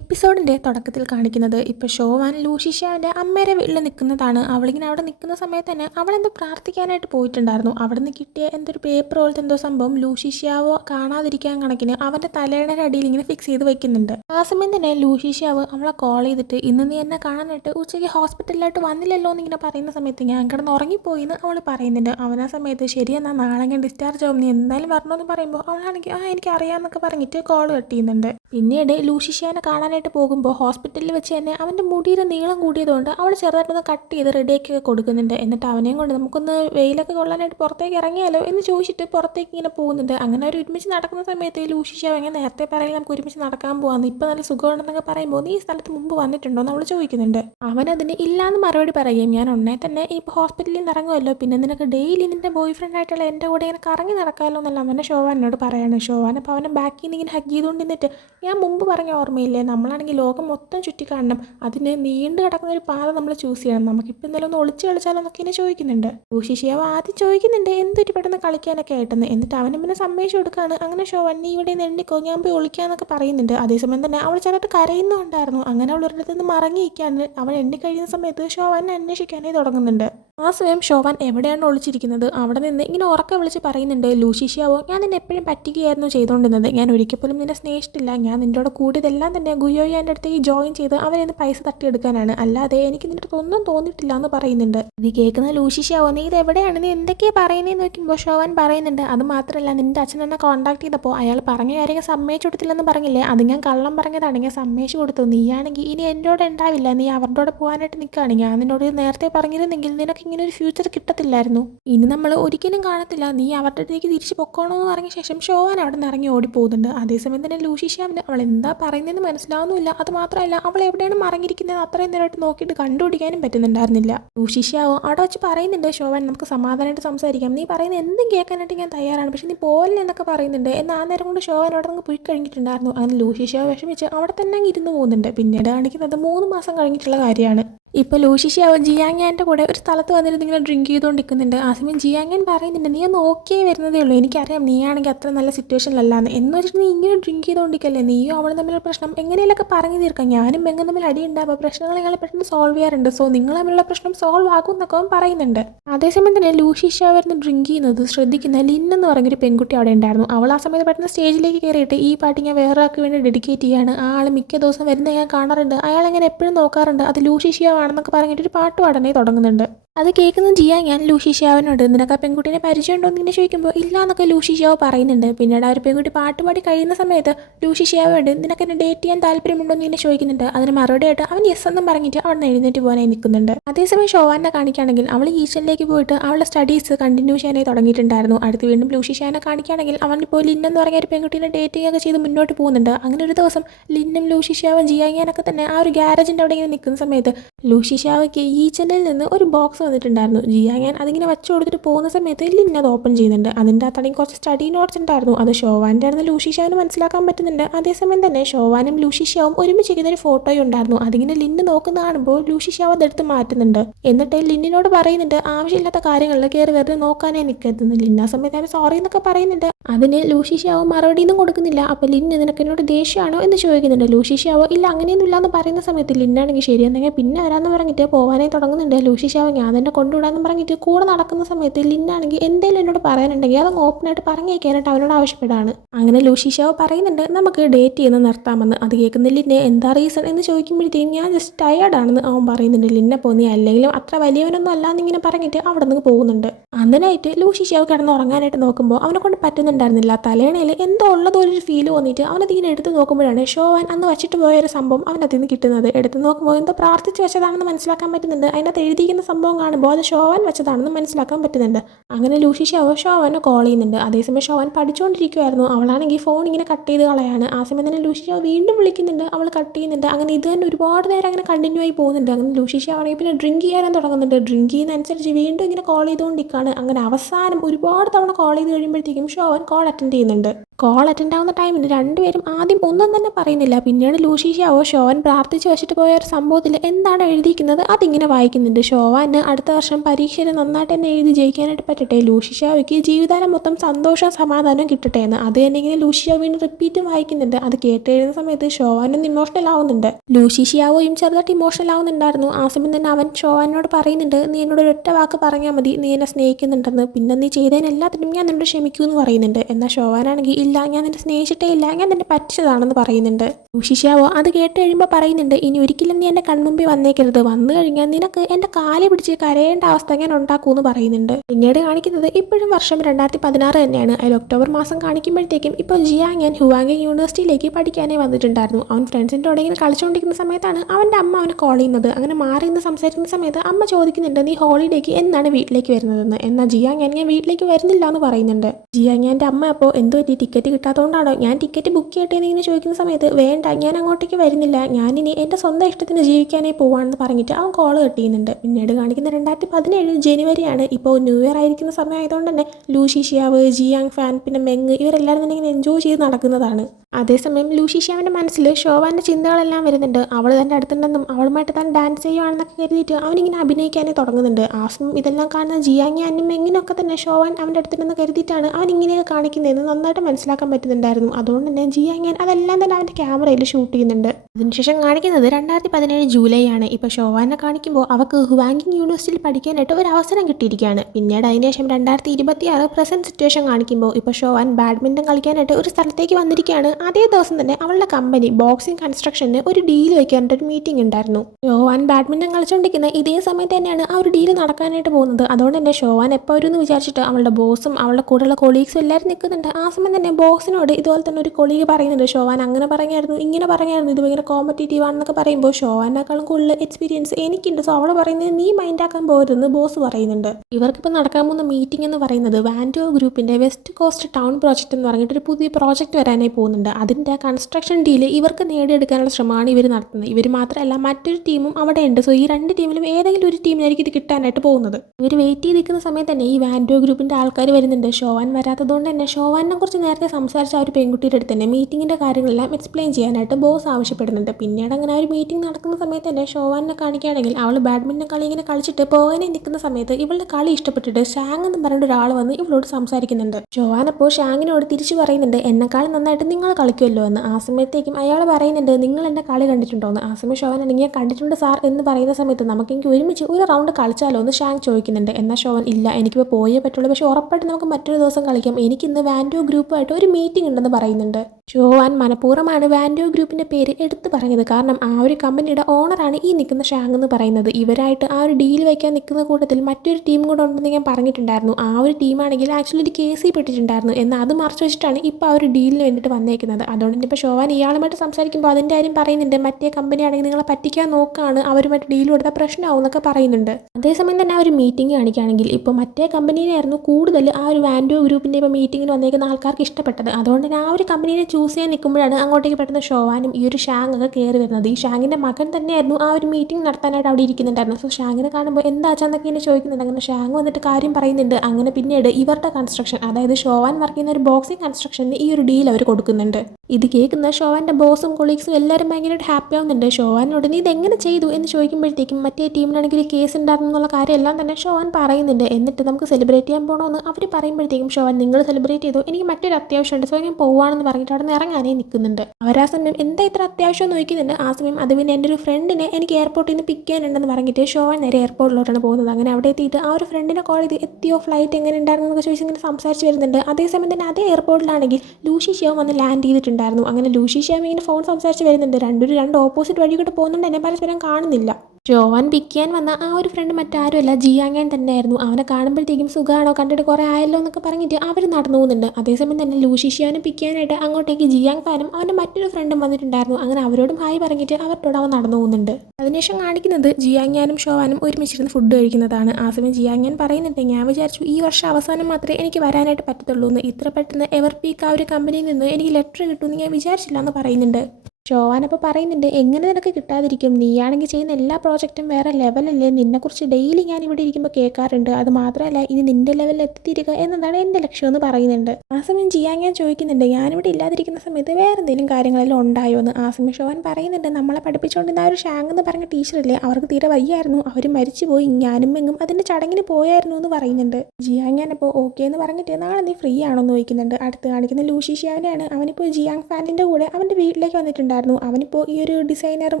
എപ്പിസോഡിൻ്റെ തുടക്കത്തിൽ കാണിക്കുന്നത് ഇപ്പോൾ ഷോവാൻ ലൂഷിഷ്യാവിൻ്റെ അമ്മയുടെ വീട്ടിൽ നിൽക്കുന്നതാണ്. അവളിങ്ങനെ അവിടെ നിൽക്കുന്ന സമയത്ത് തന്നെ അവളെന്തോ പ്രാർത്ഥിക്കാനായിട്ട് പോയിട്ടുണ്ടായിരുന്നു. അവിടെ നിന്ന് കിട്ടിയ എന്തൊരു പേപ്പർ പോലത്തെ എന്തോ സംഭവം ലൂഷിഷ്യാവോ കാണാതിരിക്കാൻ കണക്കിന് അവൻ്റെ തലയുടെ അടിയിൽ ഇങ്ങനെ ഫിക്സ് ചെയ്ത് വെക്കുന്നുണ്ട്. ആ സമയം തന്നെ ലൂഷിഷ്യാവ് അവളെ കോൾ ചെയ്തിട്ട് ഇന്ന് നീ എന്നെ കാണാനായിട്ട് ഉച്ചയ്ക്ക് ഹോസ്പിറ്റലിലായിട്ട് വന്നില്ലല്ലോ എന്നിങ്ങനെ പറയുന്ന സമയത്ത് ഞാൻ കിടന്ന് ഉറങ്ങിപ്പോയി എന്ന് അവൾ പറയുന്നുണ്ട്. അവൻ ആ സമയത്ത് ശരിയെന്നാൽ നാളെ ഞാൻ ഡിസ്ചാർജ് ആവും, നീ എന്തായാലും വരണമെന്ന് പറയുമ്പോൾ അവളാണെങ്കിൽ എനിക്ക് അറിയാമെന്നൊക്കെ പറഞ്ഞിട്ട് കോൾ കട്ട് ചെയ്യുന്നുണ്ട്. പിന്നീട് ലൂഷിഷ്യാനെ കാണാനായിട്ട് പോകുമ്പോൾ ഹോസ്പിറ്റലിൽ വെച്ച് തന്നെ അവൻ്റെ മുടിയുടെ നീളം കൂടിയതുകൊണ്ട് അവൾ ചെറുതായിട്ടൊന്ന് കട്ട് ചെയ്ത് റെഡിയാക്കി കൊടുക്കുന്നുണ്ട്. എന്നിട്ട് അവനെയും കൊണ്ട് നമുക്കൊന്ന് വെയിലൊക്കെ കൊള്ളാനായിട്ട് പുറത്തേക്ക് ഇറങ്ങിയാലോ എന്ന് ചോദിച്ചിട്ട് പുറത്തേക്ക് ഇങ്ങനെ പോകുന്നുണ്ട്. അങ്ങനെ അവർ ഒരുമിച്ച് നടക്കുന്ന സമയത്ത് ലൂഷിഷ്യാവ് എങ്ങനെ നേരത്തെ പറയുന്നത് നമുക്ക് ഒരുമിച്ച് നടക്കാൻ പോകാമെന്ന്, ഇപ്പം നല്ല സുഖമുണ്ടെന്നൊക്കെ പറയുമ്പോൾ നീ ഈ സ്ഥലത്ത് മുമ്പ് വന്നിട്ടുണ്ടോ എന്ന് അവൾ ചോദിക്കുന്നുണ്ട്. അവനതിന് ഇല്ലാന്ന് മറുപടി പറയുകയും ഞാൻ ഉടനെ തന്നെ ഇപ്പോൾ ഹോസ്പിറ്റലിൽ നിന്ന് ഇറങ്ങുമല്ലോ, പിന്നെ നിനക്ക് ഡെയിലി നിൻ്റെ ബോയ് ഫ്രണ്ട് ആയിട്ടുള്ള എൻ്റെ കൂടെ ഇങ്ങനെ കറങ്ങി നടക്കാമല്ലോ എന്നല്ല അവനെ ഷോവാനോട് പറയാണ്. ഷോവാൻ അപ്പോൾ അവനെ ബാക്കിൽ നിന്ന് ഇങ്ങനെ ഹഗ് ചെയ്തുകൊണ്ട് നിന്നിട്ട് ഞാൻ മുമ്പ് പറഞ്ഞ ഓർമ്മയില്ലേ, നമ്മളാണെങ്കിൽ ലോകം മൊത്തം ചുറ്റിക്കാണണം, അതിന് നീണ്ടു കിടക്കുന്ന ഒരു പാത നമ്മൾ ചൂസ് ചെയ്യണം, നമുക്കിപ്പോൾ എന്തെങ്കിലും ഒന്ന് ഒളിച്ച് കളിച്ചാലോ എന്നൊക്കെ ഇങ്ങനെ ചോദിക്കുന്നുണ്ട്. ലൂഷിഷ്യാവ് ആദ്യം ചോദിക്കുന്നുണ്ട് എന്തൊരു പെട്ടെന്ന് കളിക്കാനൊക്കെ ആയിട്ടെന്ന്. എന്നിട്ട് അവനും പിന്നെ സമ്മതിച്ചു കൊടുക്കുകയാണ്. അങ്ങനെ ഷോവാൻ നീ ഇവിടെ നിന്ന് എണ്ണിക്കോ, ഞാൻ പോയി ഒളിക്കാന്നൊക്കെ പറയുന്നുണ്ട്. അതേസമയം തന്നെ അവൾ ചെറുതായിട്ട് കരയുന്നുണ്ടായിരുന്നു. അങ്ങനെ അവൾ ഒരിടത്ത് നിന്ന് മറങ്ങിയിരിക്കാണ്. അവൾ എണ്ണിക്കഴിയുന്ന സമയത്ത് ഷോവാനെ അന്വേഷിക്കാനായി തുടങ്ങുന്നുണ്ട്. ആ സമയം ഷോവാൻ എവിടെയാണ് ഒളിച്ചിരിക്കുന്നത് അവിടെ നിന്ന് ഇങ്ങനെ ഉറക്കെ വിളിച്ച് പറയുന്നുണ്ട്, ലൂഷിഷ്യാവോ ഞാൻ നിന്നെ എപ്പോഴും പറ്റിക്കുകയായിരുന്നു ചെയ്തുകൊണ്ടിരുന്നത്, ഞാൻ ഒരിക്കലും നിന്നെ സ്നേഹിച്ചിട്ടില്ല, ഞാൻ നിൻ്റെ കൂടിയതെല്ലാം തന്നെ ഗുയോയുടെ അടുത്തേക്ക് ജോയിൻ ചെയ്ത് അവരെന്ന് പൈസ തട്ടിയെടുക്കാനാണ്, അല്ലാതെ എനിക്ക് നിൻ്റെ അടുത്ത് ഒന്നും തോന്നിയിട്ടില്ല എന്ന് പറയുന്നുണ്ട്. ഇത് കേൾക്കുന്ന ലൂഷിഷ്യാവോ നീ ഇത് എവിടെയാണ്, നീ എന്തൊക്കെയാണ് പറയുന്നതെന്ന് നോക്കുമ്പോൾ ഷോവാൻ പറയുന്നുണ്ട്, അത് മാത്രമല്ല നിൻ്റെ അച്ഛൻ എന്നെ കോൺടാക്ട് ചെയ്തപ്പോൾ അയാൾ പറഞ്ഞ കാര്യങ്ങൾ സമ്മതിച്ചു കൊടുത്തില്ലെന്ന് പറഞ്ഞില്ലേ, അത് ഞാൻ കള്ളം പറഞ്ഞതാണ്, ഞാൻ സമ്മതിച്ചു കൊടുത്തു, നീയാണെങ്കിൽ ഇനി എന്നോട് ഉണ്ടാവില്ല, നീ അവരുടെ കൂടെ പോകാനായിട്ട് നിൽക്കുകയാണ്, ഞാൻ നിന്നോട് നേരത്തെ പറഞ്ഞിരുന്നെങ്കിൽ നിനക്ക് ഇങ്ങനെ ഒരു ഫ്യൂച്ചർ കിട്ടത്തില്ലായിരുന്നു, ഇനി നമ്മൾ ഒരിക്കലും കാണത്തില്ല, നീ അവരുടെ അടുത്തേക്ക് തിരിച്ച് പൊക്കോണമെന്ന് പറഞ്ഞ ശേഷം ഷോവാൻ അവിടെ നിന്ന് ഇറങ്ങി ഓടിപ്പോകുന്നുണ്ട്. അതേസമയം തന്നെ ലൂഷിഷ്യാവിന് അവൾ എന്താ പറയുന്നതെന്ന് മനസ്സിലാവുന്നില്ല. അത് മാത്രമല്ല അവൾ എവിടെയാണ് മറങ്ങിയിരിക്കുന്നത് അത്രയും നേരമായിട്ട് നോക്കിയിട്ട് കണ്ടുപിടിക്കാനും പറ്റുന്നുണ്ടായിരുന്നില്ല. ലൂഷിഷ്യാവോ അവിടെ വെച്ച് പറയുന്നുണ്ട്, ഷോവാൻ നമുക്ക് സമാധാനമായിട്ട് സംസാരിക്കാം, നീ പറയുന്നത് എന്തും കേൾക്കാനായിട്ട് ഞാൻ തയ്യാറാണ്, പക്ഷെ നീ പോകല്ലേ എന്നൊക്കെ പറയുന്നുണ്ട്. എന്നാൽ ആ നേരം കൊണ്ട് ഷോവാൻ അവിടെ നിന്ന് പോയി കഴിഞ്ഞിട്ടുണ്ടായിരുന്നു. അങ്ങനെ ലൂഷിഷ്യാവ് വിഷമിച്ച് അവിടെ തന്നെ ഇരുന്ന് പോകുന്നുണ്ട്. പിന്നീട് കാണിക്കുന്നത് 3 മാസം കഴിഞ്ഞിട്ടുള്ള കാര്യമാണ്. ഇപ്പോൾ ലൂഷിഷ്യാവ് ജിയാങ്യാൻ്റെ കൂടെ ഒരു സ്ഥലത്ത് വന്നിരുന്ന് ഇങ്ങനെ ഡ്രിങ്ക് ചെയ്തുകൊണ്ടിരിക്കുന്നുണ്ട്. ആ സമയം ജിയാങ്യാൻ പറയുന്നുണ്ട്, നീ ഒന്ന് ഓക്കെ വരുന്നതേ ഉള്ളൂ, എനിക്കറിയാം നീയാണെങ്കിൽ അത്ര നല്ല സിറ്റുവേഷനിലല്ലാന്ന്, എന്ന് വെച്ചിട്ട് നീ ഇങ്ങനെ ഡ്രിങ്ക് ചെയ്തുകൊണ്ടിരിക്കല്ലേ, നീയും അവളും തമ്മിലുള്ള പ്രശ്നം എങ്ങനെയൊക്കെ പറഞ്ഞു തീർക്കാം, ഞാനും പെങ്ങും തമ്മിൽ അടിയുണ്ടാകുമ്പോൾ പ്രശ്നങ്ങൾ ഞങ്ങൾ പെട്ടെന്ന് സോൾവ് ചെയ്യാറുണ്ട്, സോ നിങ്ങൾ തമ്മിലുള്ള പ്രശ്നം സോൾവ് ആകും എന്നൊക്കെ അവൻ പറയുന്നുണ്ട്. അതേസമയം തന്നെ ലൂഷിഷ്യാവ് വരുന്ന ഡ്രിങ്ക് ചെയ്യുന്നത് ശ്രദ്ധിക്കുന്ന ലിൻ എന്ന് പറഞ്ഞൊരു പെൺകുട്ടി അവിടെ ഉണ്ടായിരുന്നു. അവൾ ആ സമയത്ത് പെട്ടെന്ന് സ്റ്റേജിലേക്ക് കയറിയിട്ട് ഈ പാട്ട് ഞാൻ വേറെ ആൾക്ക് വേണ്ടി ഡെഡിക്കേറ്റ് ചെയ്യാണ്, ആ ആൾ മിക്ക ദിവസം വരുന്നത് ഞാൻ കാണാറുണ്ട്, അയാൾ അങ്ങനെ എപ്പോഴും നോക്കാറുണ്ട്, അത് ലൂഷിഷ്യാവ് ആണെന്നൊക്കെ പറഞ്ഞിട്ട് ഒരു പാട്ട് പാടാനായി തുടങ്ങുന്നുണ്ട്. അത് കേൾക്കുന്ന ജിയാങ്യാൻ ലൂഷിഷ്യാവിനോട് നിനക്ക് ആ പെൺകുട്ടിനെ പരിചയമുണ്ടോ എന്ന് ഇങ്ങനെ ചോദിക്കുമ്പോൾ ഇല്ല എന്നൊക്കെ ലൂഷിഷ്യാവ് പറയുന്നുണ്ട്. പിന്നീട് ആ ഒരു പെൺകുട്ടി പാട്ട് പാടി കഴിയുന്ന സമയത്ത് ലൂഷിഷ്യാവോട് നിനക്ക് എന്നെ ഡേറ്റ് ചെയ്യാൻ താല്പര്യമുണ്ടോ എന്ന് ഇങ്ങനെ ചോദിക്കുന്നുണ്ട്. അതിന് മറുപടിയായിട്ട് അവൻ യെസ് എന്നും പറഞ്ഞിട്ട് അവിടെ നിന്ന് എഴുന്നേറ്റ് പോകാനായി നിൽക്കുന്നുണ്ട്. അതേസമയം ഷോവാനെ കാണിക്കുകയാണെങ്കിൽ അവൾ ഈസ്റ്റനിലേക്ക് പോയിട്ട് അവളുടെ സ്റ്റഡീസ് കണ്ടിന്യൂ ചെയ്യാനായി തുടങ്ങിയിട്ടുണ്ടായിരുന്നു. അടുത്ത് വീണ്ടും ലൂഷിഷ്യാവിനെ കാണിക്കുകയാണെങ്കിൽ അവൻ ഇപ്പോൾ ലിൻ എന്ന് പറഞ്ഞ ഒരു പെൺകുട്ടീനെ ഡേറ്റിംഗ് ഒക്കെ ചെയ്ത് മുന്നോട്ട് പോകുന്നുണ്ട്. അങ്ങനെ ഒരു ദിവസം ലിന്നും ലൂഷിഷ്യാവും ജിയാങ്യാനൊക്കെ തന്നെ ആ ഒരു ഗ്യാരേജിൻ്റെ അവിടെ ഇങ്ങനെ നിൽക്കുന്ന സമയത്ത് ലൂഷിഷ്യാവയ്ക്ക് ഈച്ചനിൽ നിന്ന് ഒരു ബോക്സ് വന്നിട്ടുണ്ടായിരുന്നു. ജിയാങ്യാൻ അതിങ്ങനെ വെച്ച് കൊടുത്തിട്ട് പോകുന്ന സമയത്ത് ലിൻ അത് ഓപ്പൺ ചെയ്യുന്നുണ്ട്. അതിൻ്റെ അകത്താണെങ്കിൽ കുറച്ച് സ്റ്റഡി നോട്ട്സ് ഉണ്ടായിരുന്നു. അത് ഷോവാൻ്റെ ആയിരുന്നു ലൂഷിഷ്യാവിന് മനസ്സിലാക്കാൻ പറ്റുന്നുണ്ട്. അതേസമയം തന്നെ ഷോവാനും ലൂഷിഷ്യാവും ഒരുമിച്ചിരിക്കുന്ന ഒരു ഫോട്ടോയും ഉണ്ടായിരുന്നു. അതിങ്ങനെ ലിന്ന് നോക്കുന്ന കാണുമ്പോൾ ലൂഷിഷ്യാവ് അതെടുത്ത് മാറ്റുന്നുണ്ട്. എന്നിട്ട് ലിന്നിനോട് പറയുന്നുണ്ട് ആവശ്യമില്ലാത്ത കാര്യങ്ങളിൽ കയറി വെറുതെ നോക്കാനേ നിൽക്കരുതെന്ന്. ലിൻ ആ സമയത്ത് സോറി എന്നൊക്കെ പറയുന്നുണ്ട്. അതിന് ലൂഷിഷ്യാവ് മറുപടിയൊന്നും കൊടുക്കുന്നില്ല. അപ്പോൾ ലിന്ന് നിനക്ക് എന്നോട് ദേഷ്യമാണോ എന്ന് ചോദിക്കുന്നുണ്ട്. ലൂഷിഷ്യാവ് ഇല്ല അങ്ങനെയൊന്നും ഇല്ലാന്ന് പറയുന്ന സമയത്ത് ലിന്നാണെങ്കിൽ ശരിയെന്നെങ്കിൽ പിന്നെ വരാമെന്ന് പറഞ്ഞിട്ട് പോകാനായി തുടങ്ങുന്നുണ്ട്. ലൂഷിഷ്യാവ് ഞാൻ തന്നെ കൊണ്ടുവിടാമെന്ന് പറഞ്ഞിട്ട് കൂടെ നടക്കുന്ന സമയത്ത് ലിന്നാണെങ്കിൽ എന്തെങ്കിലും എന്നോട് പറയാനുണ്ടെങ്കിൽ അതങ്ങ് ഓപ്പണായിട്ട് പറഞ്ഞേക്കാനായിട്ട് അവനോട് ആവശ്യപ്പെടാണ്. അങ്ങനെ ലൂഷിഷ്യാവ് പറയുന്നുണ്ട് നമുക്ക് ഡേറ്റ് ചെയ്യുന്നത് നിർത്താമെന്ന്. അത് കേൾക്കുന്ന ലിന്നെ എന്താ റീസൺ എന്ന് ചോദിക്കുമ്പോഴത്തേക്കും ഞാൻ ജസ്റ്റ് ടയേർഡാണെന്ന് അവൻ പറയുന്നുണ്ട്. ലിന്നെ പോന്നി അല്ലെങ്കിലും അത്ര വലിയവനൊന്നും അല്ലാന്നിങ്ങനെ പറഞ്ഞിട്ട് അവിടെ നിന്ന് പോകുന്നുണ്ട്. അന്നനായിട്ട് ലൂഷിഷ്യാവ് കിടന്ന് ഉറങ്ങാനായിട്ട് നോക്കുമ്പോൾ അവനെ കൊണ്ട് പറ്റുന്നുണ്ടായിരുന്നില്ല. തലേണയിൽ എന്തോ ഉള്ളതൊരു ഫീൽ തോന്നിയിട്ട് അവനത് ഇങ്ങനെ എടുത്ത് നോക്കുമ്പോഴാണ് ഷോവാൻ അന്ന് വച്ചിട്ട് പോയ ഒരു സംഭവം അവനതിൽ നിന്ന് കിട്ടുന്നത്. എടുത്ത് നോക്കുമ്പോൾ എന്തോ പ്രാർത്ഥിച്ച് വെച്ചതാണെന്ന് മനസ്സിലാക്കാൻ പറ്റുന്നുണ്ട്. അതിനകത്ത് എഴുതിയിരിക്കുന്ന സംഭവം കാണുമ്പോൾ അത് ഷോവാൻ വെച്ചതാണെന്ന് മനസ്സിലാക്കാൻ പറ്റുന്നുണ്ട്. അങ്ങനെ ലൂഷിഷ്യാവ് ഷോവാനെ കോൾ ചെയ്യുന്നുണ്ട്. അതേസമയം ഷോവാൻ പഠിച്ചുകൊണ്ടിരിക്കുമായിരുന്നു. അവളാണെങ്കിൽ ഫോൺ ഇങ്ങനെ കട്ട് ചെയ്ത് കളയാണ്. ആ സമയം തന്നെ ലൂഷിഷ്യാവ് വീണ്ടും വിളിക്കുന്നുണ്ട്. അവൾ കട്ട് ചെയ്യുന്നുണ്ട്. അങ്ങനെ ഇത് തന്നെ ഒരുപാട് നേരം അങ്ങനെ കണ്ടിന്യൂ ആയി പോകുന്നുണ്ട്. അങ്ങനെ ലൂഷിഷ്യാവ് ആണെങ്കിൽ പിന്നെ ഡ്രിങ്ക് ചെയ്യാനും തുടങ്ങുന്നുണ്ട്. ഡ്രിങ്ക് ചെയ്യുന്നതനുസരിച്ച് വീണ്ടും ഇങ്ങനെ കോൾ ചെയ്തുകൊണ്ടിരിക്കുകയാണ്. അങ്ങനെ അവസാനം ഒരുപാട് തവണ കോൾ ചെയ്ത് കഴിയുമ്പോഴത്തേക്കും ഷോവാൻ കോൾ അറ്റൻഡ് ചെയ്യുന്നുണ്ട്. കോൾ അറ്റൻഡ് ആവുന്ന ടൈമിന് രണ്ടുപേരും ആദ്യം ഒന്നും തന്നെ പറയുന്നില്ല. പിന്നീട് ലൂഷീഷ്യാവോ ഷോവാൻ പ്രാർത്ഥിച്ച് വെച്ചിട്ട് പോയ ഒരു സംഭവത്തിൽ എന്താണ് എഴുതിയിരിക്കുന്നത് അതിങ്ങനെ വായിക്കുന്നുണ്ട്. ഷോവാന് അടുത്ത വർഷം പരീക്ഷയിൽ നന്നായിട്ട് തന്നെ എഴുതി ജയിക്കാനായിട്ട് പറ്റട്ടെ, ലൂഷീഷ്യാവയ്ക്ക് ജീവിതകാലം മൊത്തം സന്തോഷവും സമാധാനവും കിട്ടട്ടെ എന്ന്. അത് തന്നെ ഇങ്ങനെ ലൂഷീഷ്യാവ് വീണ്ടും റിപ്പീറ്റ് വായിക്കുന്നുണ്ട്. അത് കേട്ട് എഴുതുന്ന സമയത്ത് ഷോവാനൊന്ന് ഇമോഷണൽ ആവുന്നുണ്ട്. ലൂഷീഷ്യാവോയും ചെറുതായിട്ട് ഇമോഷണൽ ആവുന്നുണ്ടായിരുന്നു. ആ സമയം തന്നെ അവൻ ഷോവാനോട് പറയുന്നുണ്ട്, നീ എന്നോട് ഒരൊറ്റ വാക്ക് പറഞ്ഞാൽ മതി, നീ എന്നെ സ്നേഹിക്കുന്നുണ്ടെന്ന്, പിന്നെ നീ ചെയ്തതിനെല്ലാത്തിനും ഞാൻ നിന്നോട് ക്ഷമിക്കൂ എന്ന് പറയുന്നുണ്ട്. എന്നാൽ ഷോവാനാണെങ്കിൽ ഇല്ല, ഞാൻ നിന്നെ സ്നേഹിച്ചിട്ടേ ഇല്ല, ഞാൻ നിന്നെ പറ്റിച്ചതാണെന്ന് പറയുന്നുണ്ട്. ലൂഷീഷ്യാവോ അത് കേട്ട് കഴിയുമ്പോൾ പറയുന്നുണ്ട്, ഇനി ഒരിക്കലും നീ എൻ്റെ കൺമുമ്പിൽ വന്നേക്കരുത്, വന്നു കഴിഞ്ഞാൽ നിനക്ക് എൻ്റെ കാല് പിടിച്ച് കരയേണ്ട അവസ്ഥ ഞാൻ ഉണ്ടാക്കുമെന്ന് പറയുന്നുണ്ട്. പിന്നീട് കാണിക്കുന്നത് ഇപ്പോഴും വർഷം 2016 തന്നെയാണ്. അതിൽ ഒക്ടോബർ മാസം കാണിക്കുമ്പോഴത്തേക്കും ഇപ്പോൾ ജിയാങ്യാൻ ഹുവാങ്കിങ് യൂണിവേഴ്സിറ്റിയിലേക്ക് പഠിക്കാനായി വന്നിട്ടുണ്ടായിരുന്നു. അവൻ ഫ്രണ്ട്സിൻ്റെ കൂടെ ഇങ്ങനെ കളിച്ചുകൊണ്ടിരിക്കുന്ന സമയത്താണ് അവൻ്റെ അമ്മ അവനെ കോൾ ചെയ്യുന്നത്. അങ്ങനെ മാറി നിന്ന് സംസാരിക്കുന്ന സമയത്ത് അമ്മ ചോദിക്കുന്നുണ്ട്, നീ ഹോളിഡേക്ക് എന്നാണ് വീട്ടിലേക്ക് വരുന്നതെന്ന്. എന്നാൽ ജിയാങ്യാൻ ഞാൻ വീട്ടിലേക്ക് വരുന്നില്ല എന്ന് പറയുന്നുണ്ട്. ജിയാങ്യാൻ്റെ അമ്മ അപ്പോൾ എന്തോ പറ്റി, ടിക്കറ്റ് കിട്ടാത്തതുകൊണ്ടാണോ, ഞാൻ ടിക്കറ്റ് ബുക്ക് ചെയ്യട്ടെ എന്നിങ്ങനെ ചോദിക്കുന്ന സമയത്ത് വേണ്ട, ഞാൻ അങ്ങോട്ടേക്ക് വരുന്നില്ല, ഞാനിനി എൻ്റെ സ്വന്തം ഇഷ്ടത്തിന് ജീവിക്കാനേ പോവാണെന്ന് പറഞ്ഞിട്ട് അവൻ കോൾ കട്ട് ചെയ്യുന്നുണ്ട്. പിന്നീട് കാണിക്കുന്ന 2017 ജനുവരിയാണ്. ഇപ്പോൾ ന്യൂ ഇയർ ആയിരിക്കുന്ന സമയമായതുകൊണ്ട് തന്നെ ലൂഷീഷ്യാവ്, ജിയാങ് ഫാൻ, പിന്നെ മെങ് ഇവരെല്ലാവരും തന്നെ ഇങ്ങനെ എൻജോയ് ചെയ്ത് നടക്കുന്നതാണ്. അതേസമയം ലൂഷീഷ്യാവിൻ്റെ മനസ്സിൽ ഷോവാൻ്റെ ചിന്തകളെല്ലാം വരുന്നുണ്ട്. അവൾ തൻ്റെ അടുത്തുണ്ടെന്നും അവളുമായിട്ട് താൻ ഡാൻസ് ചെയ്യുവാണെന്നൊക്കെ കരുതിയിട്ട് അവനിങ്ങനെ അഭിനയിക്കാനേ തുടങ്ങുന്നുണ്ട്. ആ സമയം ഇതെല്ലാം കാണുന്ന ജിയാങ്യാനും മെങ്ങിനൊക്കെ തന്നെ ഷോവാൻ അവൻ്റെ അടുത്തുണ്ടെന്ന് കരുതിയിട്ടാണ് അവൻ ഇങ്ങനെയൊക്കെ കാണിക്കുന്നതെന്ന് നന്നായിട്ട് മനസ്സിലാക്കാൻ പറ്റുന്നുണ്ടായിരുന്നു. അതുകൊണ്ട് തന്നെ ജിയാങ്യാൻ അതെല്ലാം തന്നെ അവൻ്റെ ക്യാമറയിൽ ഷൂട്ട് ചെയ്യുന്നുണ്ട്. അതിനുശേഷം കാണിക്കുന്നത് 2017 ജൂലൈ ആണ്. ഇപ്പോൾ ഷോവാനെ കാണിക്കുമ്പോൾ അവൾക്ക് ഹുവാങ്കിങ് യൂണിവേഴ്സിറ്റിയിൽ പഠിക്കാനായിട്ട് ഒരു അവസരം കിട്ടിയിരിക്കുകയാണ്. പിന്നീട് അതിനുശേഷം 2026 പ്രസന്റ് സിറ്റുവേഷൻ കാണിക്കുമ്പോൾ ഇപ്പോൾ ഷോവാൻ ബാഡ്മിൻ്റൺ കളിക്കാനായിട്ട് ഒരു സ്ഥലത്തേക്ക് വന്നിരിക്കുകയാണ്. അതേ ദിവസം തന്നെ അവളുടെ കമ്പനി ബോക്സിംഗ് കൺസ്ട്രക്ഷന് ഒരു ഡീൽ വയ്ക്കാനായിട്ട് ഒരു മീറ്റിംഗ് ഉണ്ടായിരുന്നു. ഷോവാൻ ബാഡ്മിൻ്റൺ കളിച്ചുകൊണ്ടിരിക്കുന്ന ഇതേ സമയത്ത് തന്നെയാണ് ആ ഒരു ഡീൽ നടക്കാനായിട്ട് പോകുന്നത്. അതുകൊണ്ട് തന്നെ ഷോവാൻ എപ്പോൾ വരും എന്ന് വിചാരിച്ചിട്ട് അവളുടെ ബോസും അവളുടെ കൂടെയുള്ള കൊളീഗ്സും എല്ലാവരും നിൽക്കുന്നുണ്ട്. ആ സമയം തന്നെ ബോക്സിനോട് ഇതുപോലെ തന്നെ ഒരു കൊളീഗ് പറയുന്നുണ്ട്, ഷോവാൻ അങ്ങനെ പറഞ്ഞായിരുന്നു, ഇങ്ങനെ പറഞ്ഞായിരുന്നു, ഇത് ഭയങ്കര കോമ്പറ്റീറ്റീവ് ആണെന്നൊക്കെ പറയുമ്പോൾ ഷോവാനേക്കാളും കൂടുതൽ എക്സ്പീരിയൻസ് എനിക്കുണ്ട്, സോ അവൾ പറയുന്നത് നീ മൈൻഡാക്കാൻ പോകരുതെന്ന് ബോസ് പറയുന്നുണ്ട്. ഇവർക്കിപ്പോൾ നടക്കാൻ പോകുന്ന മീറ്റിംഗ് എന്ന് പറയുന്നത് വാൻഡോ ഗ്രൂപ്പിൻ്റെ വെസ്റ്റ് കോസ്റ്റ് ടൗൺ പ്രോജക്റ്റ് എന്ന് പറഞ്ഞിട്ട് ഒരു പുതിയ പ്രോജക്റ്റ് വരാനായി പോകുന്നുണ്ട്. അതിൻ്റെ കൺസ്ട്രക്ഷൻ ഡീല് ഇവർക്ക് നേടിയെടുക്കാനുള്ള ശ്രമമാണ് ഇവർ നടത്തുന്നത്. ഇവർ മാത്രമല്ല മറ്റൊരു ടീമും അവിടെ ഉണ്ട്. സോ ഈ രണ്ട് ടീമിലും ഏതെങ്കിലും ഒരു ടീമിനായിരിക്കും ഇത് കിട്ടാനായിട്ട് പോകുന്നത്. ഇവർ വെയിറ്റ് ചെയ്ത് നിൽക്കുന്ന സമയത്ത് തന്നെ ഈ വാൻഡോ ഗ്രൂപ്പിൻ്റെ ആൾക്കാർ വരുന്നുണ്ട്. ഷോവാൻ വരാത്തതുകൊണ്ട് തന്നെ ഷോവാനെ കുറിച്ച് നേരത്തെ സംസാരിച്ച ആ ഒരു പെൺകുട്ടിയുടെ അടുത്ത് തന്നെ മീറ്റിങ്ങിൻ്റെ കാര്യങ്ങളെല്ലാം എക്സ്പ്ലെയിൻ ചെയ്യാനായിട്ട് ബോസ് ആവശ്യപ്പെടുന്നുണ്ട്. പിന്നീട് അങ്ങനെ ആ ഒരു മീറ്റിംഗ് നടക്കുന്ന സമയത്ത് തന്നെ ഷോവാനെ കാണിക്കുകയാണെങ്കിൽ അവൾ ബാഡ്മിൻ്റൺ കളി ഇങ്ങനെ കളിച്ചിട്ട് പോകാനെ നിൽക്കുന്ന സമയത്ത് ഇവളുടെ കളി ഇഷ്ടപ്പെട്ടിട്ട് ഷാങ് എന്ന് പറഞ്ഞിട്ട് ഒരാൾ വന്ന് ഇവളോട് സംസാരിക്കുന്നുണ്ട്. ഷോവാൻ അപ്പോൾ ഷാങ്ങിനോട് തിരിച്ചു പറയുന്നുണ്ട്, എന്നെക്കാളും നന്നായിട്ട് നിങ്ങൾ കളിക്കുമല്ലോ എന്ന്. ആ സമയത്തേക്കും അയാൾ പറയുന്നുണ്ട്, നിങ്ങൾ എൻ്റെ കളി കണ്ടിട്ടുണ്ടോ എന്ന്. ആ സമയം ഷോവൻ ആണെങ്കിൽ കണ്ടിട്ടുണ്ട് സാർ എന്ന് പറയുന്ന സമയത്ത് നമുക്കെങ്കിൽ ഒരുമിച്ച് ഒരു റൗണ്ട് കളിച്ചാലോ എന്ന് ഷാങ് ചോദിക്കുന്നുണ്ട്. എന്നാൽ ഷോവൻ ഇല്ല, എനിക്കിപ്പോൾ പോയേ പറ്റുള്ളൂ, പക്ഷേ ഉറപ്പായിട്ട് നമുക്ക് മറ്റൊരു ദിവസം കളിക്കാം, എനിക്കിന്ന് വാൻഡോ ഗ്രൂപ്പുമായിട്ട് ഒരു മീറ്റിംഗ് ഉണ്ടെന്ന് പറയുന്നുണ്ട്. ഷോവാൻ മനഃപൂർവ്വമാണ് വാൻഡോ ഗ്രൂപ്പിൻ്റെ പേര് എടുത്തു പറഞ്ഞത്. കാരണം ആ ഒരു കമ്പനിയുടെ ഓണറാണ് ഈ നിൽക്കുന്ന ഷാങ് എന്ന് പറയുന്നത്. ഇവരായിട്ട് ആ ഒരു ഡീൽ വയ്ക്കാൻ നിൽക്കുന്ന കൂട്ടത്തിൽ മറ്റൊരു ടീം കൂടെ ഉണ്ടെന്ന് ഞാൻ പറഞ്ഞിട്ടുണ്ടായിരുന്നു. ആ ഒരു ടീമാണെങ്കിൽ ആക്ച്വലി ഒരു കേസിൽ പെട്ടിട്ടുണ്ടായിരുന്നു. എന്നാൽ അത് മറച്ചു വെച്ചിട്ടാണ് ഇപ്പോൾ ആ ഒരു ഡീലിന് വേണ്ടിയിട്ട് വന്നേക്കുന്നത്. അതുകൊണ്ട് തന്നെ ഇപ്പോൾ ഷോവാൻ ഇയാളുമായിട്ട് സംസാരിക്കുമ്പോൾ അതിൻ്റെ കാര്യം പറയുന്നുണ്ട്, മറ്റേ കമ്പനി ആണെങ്കിൽ നിങ്ങളെ പറ്റിക്കാൻ നോക്കുകയാണ്, അവരുമായിട്ട് ഡീൽ കൊടുത്താൽ പ്രശ്നമാവും എന്നൊക്കെ പറയുന്നുണ്ട്. അതേസമയം തന്നെ ആ ഒരു മീറ്റിംഗ് കാണിക്കുകയാണെങ്കിൽ ഇപ്പോൾ മറ്റേ കമ്പനീനായിരുന്നു കൂടുതൽ ആ ഒരു വാൻഡോ ഗ്രൂപ്പിൻ്റെ ഇപ്പോൾ മീറ്റിങ്ങിന് വന്നേക്കുന്ന ആൾക്കാർക്ക് ഇഷ്ടപ്പെട്ടത്. അതുകൊണ്ട് തന്നെ ആ ഒരു കമ്പനീനെ ചൂസ് ചെയ്യാൻ നിൽക്കുമ്പോഴാണ് അങ്ങോട്ടേക്ക് പെട്ടെന്ന് ഷോവാനും ഈ ഒരു ഷാങ് ഒക്കെ കയറി വരുന്നത്. ഈ ഷാങ്ങിൻ്റെ മകൻ തന്നെയായിരുന്നു ആ ഒരു മീറ്റിംഗ് നടത്താനായിട്ട് അവിടെ ഇരിക്കുന്നുണ്ടായിരുന്നു. സോ ഷാങ്ങിനെ കാണുമ്പോൾ എന്താച്ചാന്നൊക്കെ ഇങ്ങനെ ചോദിക്കുന്നുണ്ട്. അങ്ങനെ ഷാങ് വന്നിട്ട് കാര്യം പറയുന്നുണ്ട്. അങ്ങനെ പിന്നീട് ഇവരുടെ കൺസ്ട്രക്ഷൻ, അതായത് ഷോവാൻ വർക്ക് ചെയ്യുന്ന ഒരു ബോക്സിംഗ് കൺസ്ട്രക്ഷന് ഈ ഒരു ഡീൽ അവർ കൊടുക്കുന്നുണ്ട്. ഇത് കേൾക്കുന്ന ഷോവാൻ്റെ ബോസും കൊളീഗ്സും എല്ലാവരും ഭയങ്കരമായിട്ട് ഹാപ്പി ആവുന്നുണ്ട്. ഷോവാനോട് നീ ഇതെങ്ങനെ ചെയ്തു എന്ന് ചോദിക്കുമ്പോഴത്തേക്കും മറ്റേ ടീമിനാണെങ്കിൽ കേസ് ഉണ്ടായിരുന്നു എന്നുള്ള കാര്യം എല്ലാം തന്നെ ഷോവാൻ പറയുന്നുണ്ട്. എന്നിട്ട് നമുക്ക് സെലിബ്രേറ്റ് ചെയ്യാൻ പോകണമെന്ന് അവർ പറയുമ്പോഴത്തേക്കും ഷോവാൻ നിങ്ങൾ സെലിബ്രേറ്റ് ചെയ്തു, എനിക്ക് മറ്റൊരു അത്യാവശ്യമുണ്ട്, സോ ഞാൻ പോവാണെന്ന് പറഞ്ഞിട്ട് അവിടെ നിന്ന് ഇറങ്ങാനേ നിൽക്കുന്നുണ്ട്. അവരാ സമയം എന്താ ഇത്ര അത്യാവശ്യം എന്ന് ചോദിക്കുന്നുണ്ട്. ആ സമയം അത് പിന്നെ എൻ്റെ ഒരു ഫ്രണ്ടിനെ എനിക്ക് എയർപോർട്ടിൽ നിന്ന് പിക്ക് ചെയ്യാനുണ്ടെന്ന് പറഞ്ഞിട്ട് ഷോവാൻ നേരെ എയർപോർട്ടിലോട്ടാണ് പോകുന്നത്. അങ്ങനെ അവിടെ എത്തിയിട്ട് ആ ഒരു ഫ്രണ്ടിനെ കോൾ ചെയ്ത് എത്തിയോ, ഫ്ലൈറ്റ് എങ്ങനെ ഉണ്ടായിരുന്നു എന്നൊക്കെ ചോദിച്ച് ഇങ്ങനെ സംസാരിച്ച് വരുന്നുണ്ട്. അതേസമയം തന്നെ അതേ എയർപോർട്ടിലാണെങ്കിൽ ലൂഷീഷ്യാവ് വന്ന് ലാൻഡ് ചെയ്തിട്ടുണ്ടായിരുന്നു. അങ്ങനെ ലൂഷീഷ്യാവ് ഇങ്ങനെ ഫോൺ സംസാരിച്ച് വരുന്നുണ്ട്. രണ്ട് ഓപ്പോസിറ്റ് വഴി കൂടെ പോകുന്നുണ്ട്, എന്നെ പരസ്പരം കാണുന്നില്ല. ഷോവാൻ പിക്ക് ചെയ്യാൻ വന്ന ആ ഒരു ഫ്രണ്ട് മറ്റാരുമല്ല ജിയാങ്യാൻ തന്നെയായിരുന്നു. അവനെ കാണുമ്പോഴത്തേക്കും സുഖമാണോ, കണ്ടിട്ട് കുറേ ആയല്ലോ എന്നൊക്കെ പറഞ്ഞിട്ട് അവർ നടന്നു പോകുന്നുണ്ട്. അതേസമയം തന്നെ ലൂഷീഷ്യാവിനെ പിക്ക് ചെയ്യാനായിട്ട് അങ്ങോട്ടേക്ക് ജിയാങ് ഫാനും അവൻ്റെ മറ്റൊരു ഫ്രണ്ടും വന്നിട്ടുണ്ടായിരുന്നു. അങ്ങനെ അവരോടും ഹായ് പറഞ്ഞിട്ട് അവരോട് അവൻ നടന്നു പോകുന്നുണ്ട്. അതിനുശേഷം കാണിക്കുന്നത് ജിയാങ്യാനും ഷോവാനും ഒരുമിച്ചിരുന്ന് ഫുഡ് കഴിക്കുന്നതാണ്. ആ സമയം ജിയാങ്യാൻ പറയുന്നുണ്ട്, ഞാൻ വിചാരിച്ചു ഈ വർഷം അവസാനം മാത്രമേ എനിക്ക് വരാനായിട്ട് പറ്റത്തുള്ളൂ എന്ന്, ഇത്ര പെട്ടെന്ന് എവർ പീക്ക് ആ ഒരു കമ്പനിയിൽ നിന്ന് എനിക്ക് ലെറ്റർ കിട്ടുമെന്ന് ഞാൻ വിചാരിച്ചില്ല എന്ന് പറയുന്നുണ്ട്. ഷോവാൻ അപ്പോൾ പറയുന്നുണ്ട്, എങ്ങനെ നിനക്ക് കിട്ടാതിരിക്കും, നീയാണെങ്കിൽ ചെയ്യുന്ന എല്ലാ പ്രോജക്റ്റും വേറെ ലെവലല്ലേ, നിന്നെക്കുറിച്ച് ഡെയിലി ഞാൻ ഇവിടെ ഇരിക്കുമ്പോൾ കേൾക്കാറുണ്ട്, അത് മാത്രമല്ല ഇനി നിന്റെ ലെവലിൽ എത്തിത്തീരുക എന്നതാണ് എൻ്റെ ലക്ഷ്യമെന്ന് പറയുന്നുണ്ട്. ആ സമയം ജിയാങ് ഞാൻ ചോദിക്കുന്നുണ്ട്, ഞാനിവിടെ ഇല്ലാതിരിക്കുന്ന സമയത്ത് വേറെ എന്തെങ്കിലും കാര്യങ്ങളെല്ലാം ഉണ്ടായോ എന്ന്. ആ സമയം ഷോവാൻ പറയുന്നുണ്ട്, നമ്മളെ പഠിപ്പിച്ചുകൊണ്ടിരുന്ന ആ ഒരു ഷാങ് എന്ന് പറഞ്ഞ ടീച്ചറില്ലേ, അവർക്ക് തീരെ വയ്യായിരുന്നു, അവർ മരിച്ചുപോയി, ഞാനും എങ്ങും അതിൻ്റെ ചടങ്ങിന് പോയായിരുന്നു എന്ന് പറയുന്നുണ്ട്. ജിയാങ് ഞാനപ്പോൾ ഓക്കെ എന്ന് പറഞ്ഞിട്ട് നാളെ നീ ഫ്രീ ആണോ എന്ന് ചോദിക്കുന്നുണ്ട്. അടുത്ത് കാണിക്കുന്ന ലൂഷി ഷിയാവിനെയാണ്. അവനിപ്പോൾ ജിയാങ് ഫാനിൻ്റെ കൂടെ അവൻ്റെ വീട്ടിലേക്ക് വന്നിട്ടുണ്ടായിരുന്നു. അവനിപ്പോൾ ഈ ഒരു ഡിസൈനറും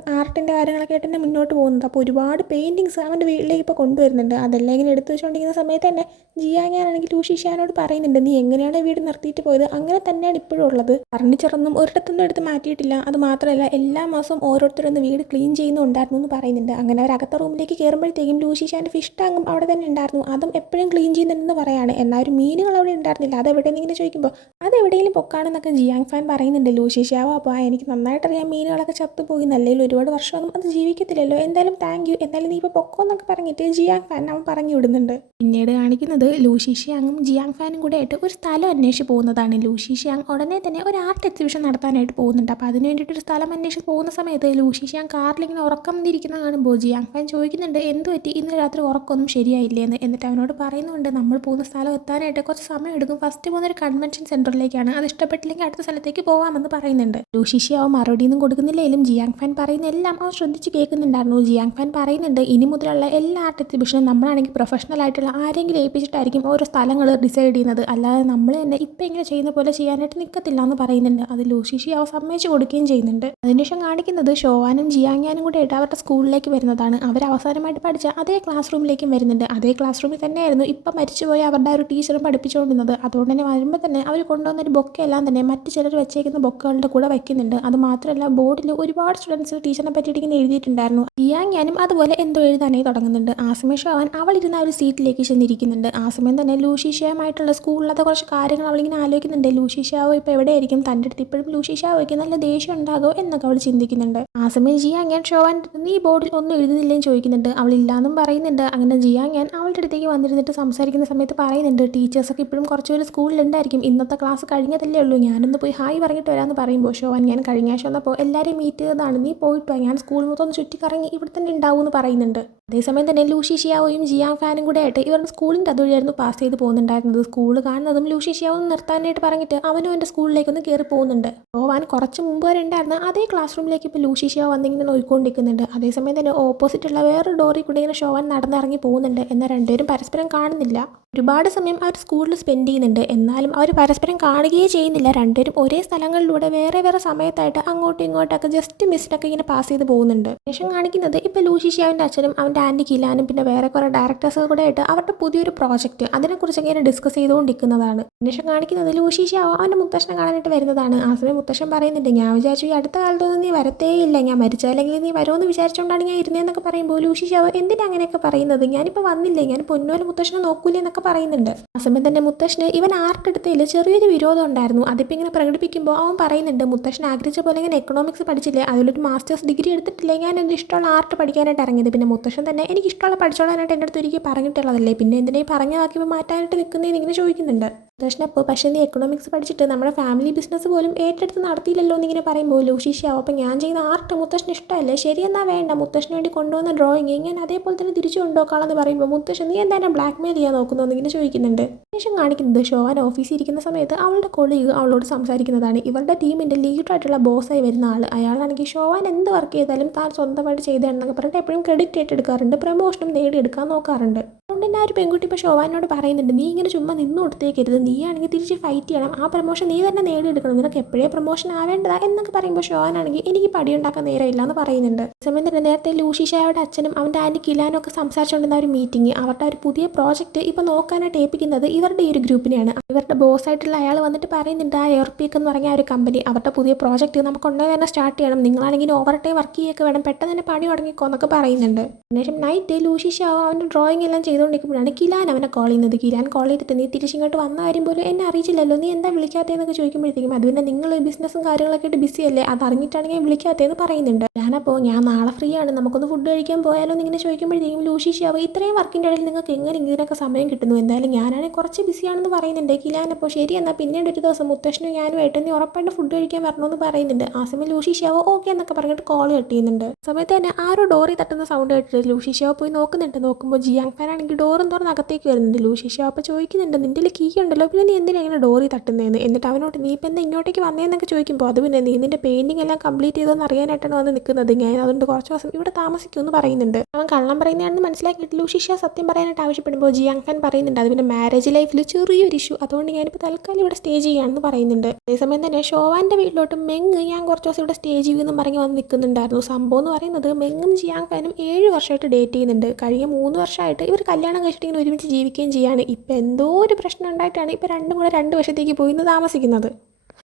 ആർട്ടിൻ്റെ കാര്യങ്ങളൊക്കെ ആയിട്ട് തന്നെ മുന്നോട്ട് പോകുന്നത്. അപ്പോൾ ഒരുപാട് പെയിൻറ്റിങ്സ് അവൻ്റെ വീട്ടിലേക്ക് ഇപ്പോൾ കൊണ്ടുവരുന്നുണ്ട്. അതെല്ലാം ഇങ്ങനെ എടുത്തു വെച്ചുകൊണ്ടിരിക്കുന്ന സമയത്ത് തന്നെ ജിയാങ് ആണെങ്കിൽ ലൂഷി ഷിയാനോട് പറയുന്നുണ്ട്, നീ എങ്ങനെയാണ് വീട് നിർത്തിയിട്ട് പോയത്, അങ്ങനെ തന്നെയാണ് ഇപ്പോഴും ഉള്ളത്, ഫർണിച്ചറൊന്നും ഒരിടത്തൊന്നും എടുത്ത് മാറ്റിയിട്ടില്ല, അത് മാത്രമല്ല എല്ലാ മാസവും ഓരോരുത്തരൊന്ന് വീട് ക്ലീൻ ചെയ്യുന്നുണ്ടായിരുന്നു എന്ന് പറയുന്നുണ്ട്. അങ്ങനെ അവർ അകത്ത റൂമിലേക്ക് കയറുമ്പോഴത്തേക്കും ലൂഷി ഷിയാൻ്റെ ഫിഷ് ടാങ്കും അവിടെ തന്നെ ഉണ്ടായിരുന്നു. അതും എപ്പോഴും ക്ലീൻ ചെയ്യുന്നുണ്ടെന്ന് പറയാണ്. എന്നാൽ ഒരു മീനുകൾ അവിടെ ഉണ്ടായിരുന്നില്ല, അതെവിടെയെന്ന് ഇങ്ങനെ ചോദിക്കുമ്പോൾ അതെവിടെയെങ്കിലും പൊക്കാണെന്നൊക്കെ ജിയാങ് ഫാൻ പറയുന്നുണ്ട്. ലൂഷി ഷിയാവോ അപ്പോൾ എനിക്ക് നന്നായിട്ടറിയാം മീനുകളൊക്കെ ചത്തുപോയി, നല്ലതിൽ ഒരുപാട് വർഷമൊന്നും അത് ജീവിക്കത്തില്ലല്ലോ, എന്തായാലും താങ്ക് യു, എന്തായാലും നീ ഇപ്പോൾ പൊക്കോ എന്നൊക്കെ പറഞ്ഞിട്ട് ജിയാങ് ഫാൻ അവൻ പറഞ്ഞു വിടുന്നുണ്ട്. പിന്നീട് കാണിക്കുന്നത് ലൂഷി ഷിയാങ്ങും ജിയാങ് ഫാനും കൂടെ ആയിട്ട് ഒരു സ്ഥലം അന്വേഷിച്ച് പോകുന്നതാണ്. ലൂഷി ഷിയാങ് ഉടനെ തന്നെ ഒരു ആർട്ട് എക്സിബിഷൻ നടത്താനായിട്ട് പോകുന്നുണ്ട്. അപ്പോൾ അതിന് വേണ്ടിയിട്ട് ഒരു സ്ഥലം അന്വേഷിച്ച് പോകുന്ന സമയത്ത് ലൂഷി ഷിയാങ് കാറിലിങ്ങനെ ഉറക്കം വന്നിരിക്കുന്ന കാണുമ്പോൾ ജിയാങ് ഫാൻ ചോദിക്കുന്നുണ്ട്, എന്ത് പറ്റി, ഇന്ന് രാത്രി ഉറക്കമൊന്നും ശരിയായില്ലേന്ന്. എന്നിട്ട് അവനോട് പറയുന്നുണ്ട്, നമ്മൾ പോകുന്ന സ്ഥലം എത്താനായിട്ട് കുറച്ച് സമയം എടുക്കും, ഫസ്റ്റ് പോകുന്നൊരു കൺവെൻഷൻ സെൻറ്ററിലേക്കാണ്, അത് ഇഷ്ടപ്പെട്ടില്ലെങ്കിൽ അടുത്ത സ്ഥലത്തേക്ക് പോകാമെന്ന് പറയുന്നുണ്ട്. ലൂഷി ഷിയാവ് മറുപടിയൊന്നും കൊടുക്കുന്നില്ലെങ്കിലും ജിയാങ് ഫാൻ പറയുന്ന എല്ലാം അവൻ ശ്രദ്ധിച്ച് കേൾക്കുന്നുണ്ടായിരുന്നു. ജിയാങ് ഫാൻ പറയുന്നുണ്ട്, ഇനി മുതലുള്ള എല്ലാ ആർട്ട് എക്സിബിഷനും നമ്മളാണെങ്കിൽ പ്രൊഫഷണൽ ആയിട്ടുള്ള ആരെങ്കിലും ഏൽപ്പിച്ചിട്ടായിരിക്കും ഓരോ സ്ഥലങ്ങൾ ഡിസൈഡ് ചെയ്യുന്നത്, അല്ലാതെ നമ്മൾ തന്നെ ഇപ്പം ഇങ്ങനെ ചെയ്യുന്ന പോലെ ചെയ്യാനായിട്ട് നിൽക്കത്തില്ല എന്ന് പറയുന്നുണ്ട്. അത് ലൂഷി ഷിയാവ് സമ്മതിച്ച് കൊടുക്കുകയും ചെയ്യുന്നുണ്ട്. അതിനുശേഷം കാണിക്കുന്നത് ഷോവാനും ജിയാങ്യാനും കൂടെ ആയിട്ട് അവരുടെ സ്കൂളിലേക്ക് വരുന്നതാണ്. അവർ അവസാനമായിട്ട് പഠിച്ച അതേ ക്ലാസ് റൂമിലേക്കും വരുന്നുണ്ട്. അതേ ക്ലാസ് റൂമിൽ തന്നെയായിരുന്നു ഇപ്പം മരിച്ചുപോയ അവരുടെ ഒരു ടീച്ചറും പഠിപ്പിച്ചുകൊണ്ടിരുന്നത്. അതുകൊണ്ട് തന്നെ വരുമ്പോൾ തന്നെ അവർ കൊണ്ടുവന്നൊരു ബൊക്കെല്ലാം തന്നെ മറ്റു ചിലർ വെച്ചേക്കുന്ന ബൊക്കകളുടെ കൂടെ വയ്ക്കുന്നുണ്ട്. അത് മാത്രമല്ല ബോർഡിൽ ഒരുപാട് സ്റ്റുഡൻസ് ടീച്ചറിനെ പറ്റിയിട്ട് ഇങ്ങനെ എഴുതിയിട്ടുണ്ടായിരുന്നു. ജിയാങ്യാനും അതുപോലെ എന്തോ എഴുതാനായി തുടങ്ങുന്നുണ്ട്. ആ സമയം ഷോവാൻ അവളിരുന്ന ഒരു സീറ്റിലേക്ക് ചെന്നിരിക്കുന്നുണ്ട്. ആ സമയം തന്നെ ലൂഷി ഷിയാവുമായിട്ടുള്ള സ്കൂളിലത്തെ കുറച്ച് കാര്യങ്ങൾ അവളിങ്ങനെ ആലോചിക്കുന്നുണ്ട്. ലൂഷി ഷിയാവോ ഇപ്പോൾ എവിടെയായിരിക്കും, തൻ്റെ അടുത്ത് ഇപ്പോഴും ലൂഷി ഷിയാവോയ്ക്ക് നല്ല ദേഷ്യം ഉണ്ടാകുമോ എന്നൊക്കെ അവൾ ചിന്തിക്കുന്നുണ്ട്. ആ സമയം ജിയാങ് ഷോവാൻ്റെ അടുത്ത് നീ ബോർഡിൽ ഒന്നും എഴുതുന്നില്ലേന്ന് ചോദിക്കുന്നുണ്ട്. അവളില്ലാന്നും പറയുന്നുണ്ട്. അങ്ങനെ ജിയാങ് അവളുടെ അടുത്തേക്ക് വന്നിരുന്നിട്ട് സംസാരിക്കുന്ന സമയത്ത് പറയുന്നുണ്ട്, ടീച്ചേഴ്സൊക്കെ ഇപ്പോഴും കുറച്ചുപേര് സ്കൂളിലുണ്ടായിരിക്കും, ഇന്നത്തെ ക്ലാസ് കഴിഞ്ഞതല്ലേ ഉള്ളൂ, ഞാനൊന്ന് പോയി ഹായ് പറഞ്ഞിട്ട് വരാമെന്ന് പറയുമ്പോൾ ഷോവാൻ ഞാൻ കഴിഞ്ഞ ആഴ്ച വന്നപ്പോൾ എല്ലാവരെയും മീറ്റ് ചെയ്തതാണ്, നീ പോയിട്ട് ഞാൻ സ്കൂൾ മൊത്തം ഒന്ന് ചുറ്റിക്കറങ്ങി ഇവിടെ തന്നെ ഉണ്ടാവും എന്ന് പറയുന്നുണ്ട്. അതേസമയം തന്നെ ലൂഷി ഷിയാവോയും ജിയാങ് ഫാനും കൂടെ ആയിട്ട് ഇവരുടെ സ്കൂളിൻ്റെ അതുവഴിയായിരുന്നു പാസ് ചെയ്ത് പോകുന്നുണ്ടായിരുന്നത്. സ്കൂൾ കാണുന്നതും ലൂഷി ഷിയാവും നിർത്താനായിട്ട് പറഞ്ഞിട്ട് അവനും എൻ്റെ സ്കൂളിലേക്കൊന്ന് കയറി പോകുന്നുണ്ട്. പോവാൻ കുറച്ച് മുമ്പ് വരെ ഉണ്ടായിരുന്ന അതേ ക്ലാസ് റൂമിലേക്ക് ഇപ്പോൾ ലൂഷി ഷിയാവ് വന്നിങ്ങനെ നോക്കിക്കൊണ്ടിരിക്കുന്നുണ്ട്. അതേസമയം തന്നെ ഓപ്പോസിറ്റുള്ള വേറൊരു ഡോറിൽ കൂടെ ഇങ്ങനെ ഷോവാൻ നടന്നിറങ്ങി പോകുന്നുണ്ട്. എന്നാൽ രണ്ടുപേരും പരസ്പരം കാണുന്നില്ല. ഒരുപാട് സമയം അവർ സ്കൂളിൽ സ്പെൻഡ് ചെയ്യുന്നുണ്ട്. എന്നാലും അവർ പരസ്പരം കാണുകയേ ചെയ്യുന്നില്ല. രണ്ടുപേരും ഒരേ സ്ഥലങ്ങളിലൂടെ വേറെ വേറെ സമയത്തായിട്ട് അങ്ങോട്ടും ഇങ്ങോട്ടൊക്കെ ജസ്റ്റ് മിസ്സിനൊക്കെ ഇങ്ങനെ പാസ് ചെയ്ത് പോകുന്നുണ്ട്. ശേഷം കാണിക്കുന്നത് ഇപ്പോൾ ലൂഷി ഷിയാവിൻ്റെ അച്ഛനും അവൻ്റെ ആൻറ്റി കിലാനും പിന്നെ വേറെ കുറേ ഡയറക്ടേഴ്സ് കൂടെ ആയിട്ട് അവരുടെ പുതിയൊരു പ്രോജക്റ്റ് അതിനെക്കുറിച്ചൊക്കെ ഇങ്ങനെ ഡിസ്കസ് ചെയ്തുകൊണ്ടിരിക്കുന്നതാണ്. ശേഷം കാണിക്കുന്നത് ലൂഷി ഷിയാവ് അവൻ്റെ മുത്തശ്ശനെ കാണാനായിട്ട് വരുന്നതാണ്. ആ സമയം മുത്തശ്ശൻ പറയുന്നുണ്ട്, ഞാൻ വിചാരിച്ചു ഈ അടുത്ത കാലത്തൊന്നും നീ വരത്തേ ഇല്ല, ഞാൻ മരിച്ചാലെങ്കിൽ നീ വരുമെന്ന് വിചാരിച്ചുകൊണ്ടാണ് ഞാൻ ഇരുന്നതെന്നൊക്കെ പറയുമ്പോൾ ലൂഷി ഷിയാവ് എന്തിനാ അങ്ങനെയൊക്കെ പറയുന്നത്, ഞാനിപ്പോൾ വന്നില്ലേ, ഞാൻ പൊന്നുപോലെ മുത്തശ്ശനെ നോക്കൂലേ എന്നൊക്കെ പറയുന്നുണ്ട്. ആ സമയം തന്നെ മുത്തശ്ശന് ഇവൻ ആർട്ട് എടുത്തതിൽ ചെറിയൊരു വിരോധം ഉണ്ടായിരുന്നു. അതിപ്പോൾ ഇങ്ങനെ പ്രകടിപ്പിക്കുമ്പോൾ അവൻ പറയുന്നുണ്ട്, മുത്തശ്ശൻ ആഗ്രഹിച്ച പോലെ ഇങ്ങനെ എക്കണോമിക്സ് പഠിച്ചില്ലേ, അതിലൊരു മാസ്റ്റേഴ്സ് ഡിഗ്രി എടുത്തിട്ടില്ലേ, ഞാൻ എൻ്റെ ഇഷ്ടമുള്ള ആർട്ട് പഠിക്കാനായിട്ട് ഇറങ്ങിയത്. പിന്നെ മുത്തശ്ശൻ തന്നെ എനിക്ക് ഇഷ്ടമുള്ള പഠിച്ചോളാനായിട്ട് എൻ്റെ അടുത്ത് ഒരിക്കൽ പറഞ്ഞിട്ടുള്ളതല്ലേ, പിന്നെ എന്തിനാ പറഞ്ഞ വാക്കിപ്പോൾ മാറ്റാനായിട്ട് നിൽക്കുന്നതെന്ന് ഇങ്ങനെ ചോദിക്കുന്നുണ്ട്. മുത്തശ്ശനപ്പോൾ പക്ഷേ നീ എക്കണോമിക്സ് പഠിച്ചിട്ട് നമ്മുടെ ഫാമിലി ബിസിനസ് പോലും ഏറ്റെടുത്ത് നടത്തിയില്ലല്ലോ എന്നിങ്ങനെ പറയുമ്പോൾ ലൂഷി ഷിയാവ് അപ്പോൾ ഞാൻ ചെയ്യുന്ന ആർട്ട് മുത്തശ്ശന് ഇഷ്ടമല്ലേ, ശരിയെന്നാ വേണ്ട, മുത്തശ്ശന് വേണ്ടി കൊണ്ടുവന്ന ഡ്രോയിങ് ഞാൻ അതേപോലെ തന്നെ തിരിച്ചു കൊണ്ടുപോക്കാളെന്ന് പറയുമ്പോൾ മുത്തശ്ശൻ നീ എന്തായാലും ബ്ലാക്ക് മെയിൽ ചെയ്യാൻ നോക്കുന്നു എന്നിങ്ങനെ ചോദിക്കുന്നുണ്ട്. ശേഷം കാണിക്കുന്നത് ഷോവാൻ ഓഫീസിൽ ഇരിക്കുന്ന സമയത്ത് അവളുടെ കൊളീഗ് അവളോട് സംസാരിക്കുന്നതാണ്. ഇവരുടെ ടീമിൻ്റെ ലീഡറായിട്ടുള്ള ബോസായി വരുന്ന ആൾ. അയാളാണെങ്കിൽ ഷോവാൻ എന്ത് വർക്ക് ചെയ്താലും താൻ സ്വന്തമായിട്ട് ചെയ്തതെന്നൊക്കെ പറഞ്ഞിട്ട് എപ്പോഴും ക്രെഡിറ്റ് ഏറ്റെടുക്കാറുണ്ട്, പ്രമോഷനും നേടിയെടുക്കാൻ നോക്കാറുണ്ട്. അതുകൊണ്ട് തന്നെ ആ ഒരു പെൺകുട്ടി ഇപ്പോൾ ഷോവാനോട് പറയുന്നുണ്ട്, നീ ഇങ്ങനെ ചുമ്മാ നിന്ന് കൊടുത്തേക്കരുത്, നീയാണെങ്കിൽ തിരിച്ച് ഫൈറ്റ് ചെയ്യണം, ആ പ്രമോഷൻ നീ തന്നെ നേടിയെടുക്കണം, നിനക്ക് എപ്പോഴേ പ്രമോഷൻ ആവേണ്ടതാ എന്നൊക്കെ പറയുമ്പോൾ ഷോവാനാണെങ്കിൽ എനിക്ക് പടിയുണ്ടാക്കാൻ നേരമില്ല എന്ന് പറയുന്നുണ്ട്. സമയം തന്നെ നേരത്തെ ലൂഷി ഷിയാവോയുടെ അച്ഛനും അവൻ്റെ ആൻറ്റി കിലാനും ഒക്കെ സംസാരിച്ചുകൊണ്ടിരുന്ന ഒരു മീറ്റിംഗ്, അവരുടെ ഒരു പുതിയ പ്രോജക്റ്റ് ഇപ്പോൾ നോക്കാനായിട്ട് ഏൽപ്പിക്കുന്നത് ഇവരുടെ ഈ ഒരു ഗ്രൂപ്പിനെയാണ്. ഇവരുടെ ബോസായിട്ടുള്ള അയാൾ വന്നിട്ട് പറയുന്നുണ്ട്, ആ എയർപീക്ക് എന്ന് പറഞ്ഞ ഒരു കമ്പനി അവരുടെ പുതിയ പ്രോജക്റ്റ് നമുക്ക് ഉടനെ തന്നെ സ്റ്റാർട്ട് ചെയ്യണം, നിങ്ങളാണെങ്കിൽ ഓവർ ടൈം വർക്ക് ചെയ്യൊക്കെ വേണം, പെട്ടെന്ന് തന്നെ പണി തുടങ്ങിക്കോ എന്നൊക്കെ പറയുന്നുണ്ട്. അതിനുശേഷം നൈറ്റ് ലൂഷി ഷിയാവോ അവൻ്റെ ഡ്രോയിങ് എല്ലാം ചെയ്ത് ചെയ്തുകൊണ്ടിരിക്കുമ്പോഴാണ് കിലാൻ അവനെ കോൾ ചെയ്യുന്നത്. കിലാൻ കോൾ ചെയ്തിട്ട് നീ തിരിച്ചിങ്ങോട്ട് വന്ന കാര്യം പോലും എന്നെ അറിയിച്ചില്ലല്ലോ, നീ എന്താ വിളിക്കാത്തതെന്നൊക്കെ ചോദിക്കുമ്പോഴത്തേക്കും അത് പിന്നെ നിങ്ങൾ ബിസിനസ്സും കാര്യങ്ങളൊക്കെ ആയിട്ട് ബിസി അല്ലേ, അത് അറിഞ്ഞിട്ടാണെങ്കിൽ വിളിക്കാത്തതെന്ന് പറയുന്നുണ്ട്. ഞാനപ്പോൾ ഞാൻ നാളെ ഫ്രീ ആണ്, നമുക്കൊന്ന് ഫുഡ് കഴിക്കാൻ പോയാലോ എന്നിങ്ങനെ ചോദിക്കുമ്പോഴത്തേക്കും ലൂഷിഷ്യാവ് ഇത്രയും വർക്കിൻ്റെ ഇടയിൽ നിങ്ങൾക്ക് എങ്ങനെ ഇതിനൊക്കെ സമയം കിട്ടുന്നു, എന്തായാലും ഞാനാണെങ്കിൽ കുറച്ച് ബിസിയാണെന്ന് പറയുന്നുണ്ട്. കിലാൻ അപ്പോൾ ശരി എന്നാൽ പിന്നീട് ഒരു ദിവസം മുത്തശ്ശനും ഞാനുമായിട്ട് നീ ഉറപ്പായിട്ട് ഫുഡ് കഴിക്കാൻ വരണമെന്ന് പറയുന്നുണ്ട്. ആ സമയം ലൂഷിഷ്യാവ് ഓക്കെ എന്നൊക്കെ പറഞ്ഞിട്ട് കോൾ കട്ട് ചെയ്യുന്നുണ്ട്. സമയത്ത് തന്നെ ആരോ ഡോറി തട്ടുന്ന സൗണ്ട് കേട്ടിട്ട് ലൂഷിഷ്യാവ് പോയി നോക്കുന്നുണ്ട്. നോക്കുമ്പോൾ ജിയാങ് ഫാൻ ആണെങ്കിൽ ഡോറും തുറന്ന് അകത്തേക്ക് വരുന്നുണ്ട്. ലൂഷിഷ്യാവ് അപ്പോൾ ചോദിക്കുന്നുണ്ട് നിൻ്റെ കീ ഉണ്ടല്ലോ, പിന്നെ നീ എന്തിനാ ഇങ്ങനെ ഡോറി തട്ടുന്നതെന്ന്. എന്നിട്ട് അവനോട് നീ ഇപ്പം എന്താ ഇങ്ങോട്ടേക്ക് വന്നതെന്നൊക്കെ ചോദിക്കുമ്പോൾ അത് പിന്നെ നീ നിൻ്റെ പെയിൻറ്റിംഗ് എല്ലാം കംപ്ലീറ്റ് ചെയ്തോന്ന് അറിയാനായിട്ടാണ് വന്ന് നിൽക്കുന്നത്, ഞാൻ അതുകൊണ്ട് കുറച്ച് ദിവസം ഇവിടെ താമസിക്കുമെന്ന് പറയുന്നുണ്ട്. അവൻ കള്ളം പറയുന്നതാണെന്ന് മനസ്സിലാക്കിയിട്ട് ലൂഷിഷ്യാവ് സത്യം പറയാനായിട്ട് ആവശ്യപ്പെടുമ്പോൾ ജിയാങ് ഫാൻ പറയുന്നുണ്ട് അത് പിന്നെ മാരേജ് ലൈഫിൽ ചെറിയൊരു ഇഷ്യൂ, അതുകൊണ്ട് ഞാനിപ്പോൾ തൽക്കാലം ഇവിടെ സ്റ്റേ ചെയ്യുകയാണെന്ന് പറയുന്നുണ്ട്. അതേസമയം തന്നെ ഷോവാൻ്റെ വീട്ടിലോട്ട് മെങ് ഞാൻ കുറച്ച് ദിവസം ഇവിടെ സ്റ്റേ ചെയ്യുമെന്നും പറഞ്ഞ് വന്ന് നിൽക്കുന്നുണ്ടായിരുന്നു. സംഭവം എന്ന് പറയുന്നത് മെങ്ങും ജിയാങ് ഫാനും 7 വർഷമായിട്ട് ഡേറ്റ് ചെയ്യുന്നുണ്ട്. കഴിഞ്ഞ 3 വർഷമായിട്ട് ഇവർ കല്യാണം കഴിച്ചിട്ട് ഇങ്ങനെ ഒരുമിച്ച് ജീവിക്കുകയും ചെയ്യാണ്. ഇപ്പം എന്തോ ഒരു പ്രശ്നം ഉണ്ടായിട്ടാണ് ഇപ്പോൾ രണ്ടും കൂടെ 2 വർഷത്തേക്ക് പോയി താമസിക്കുന്നത്.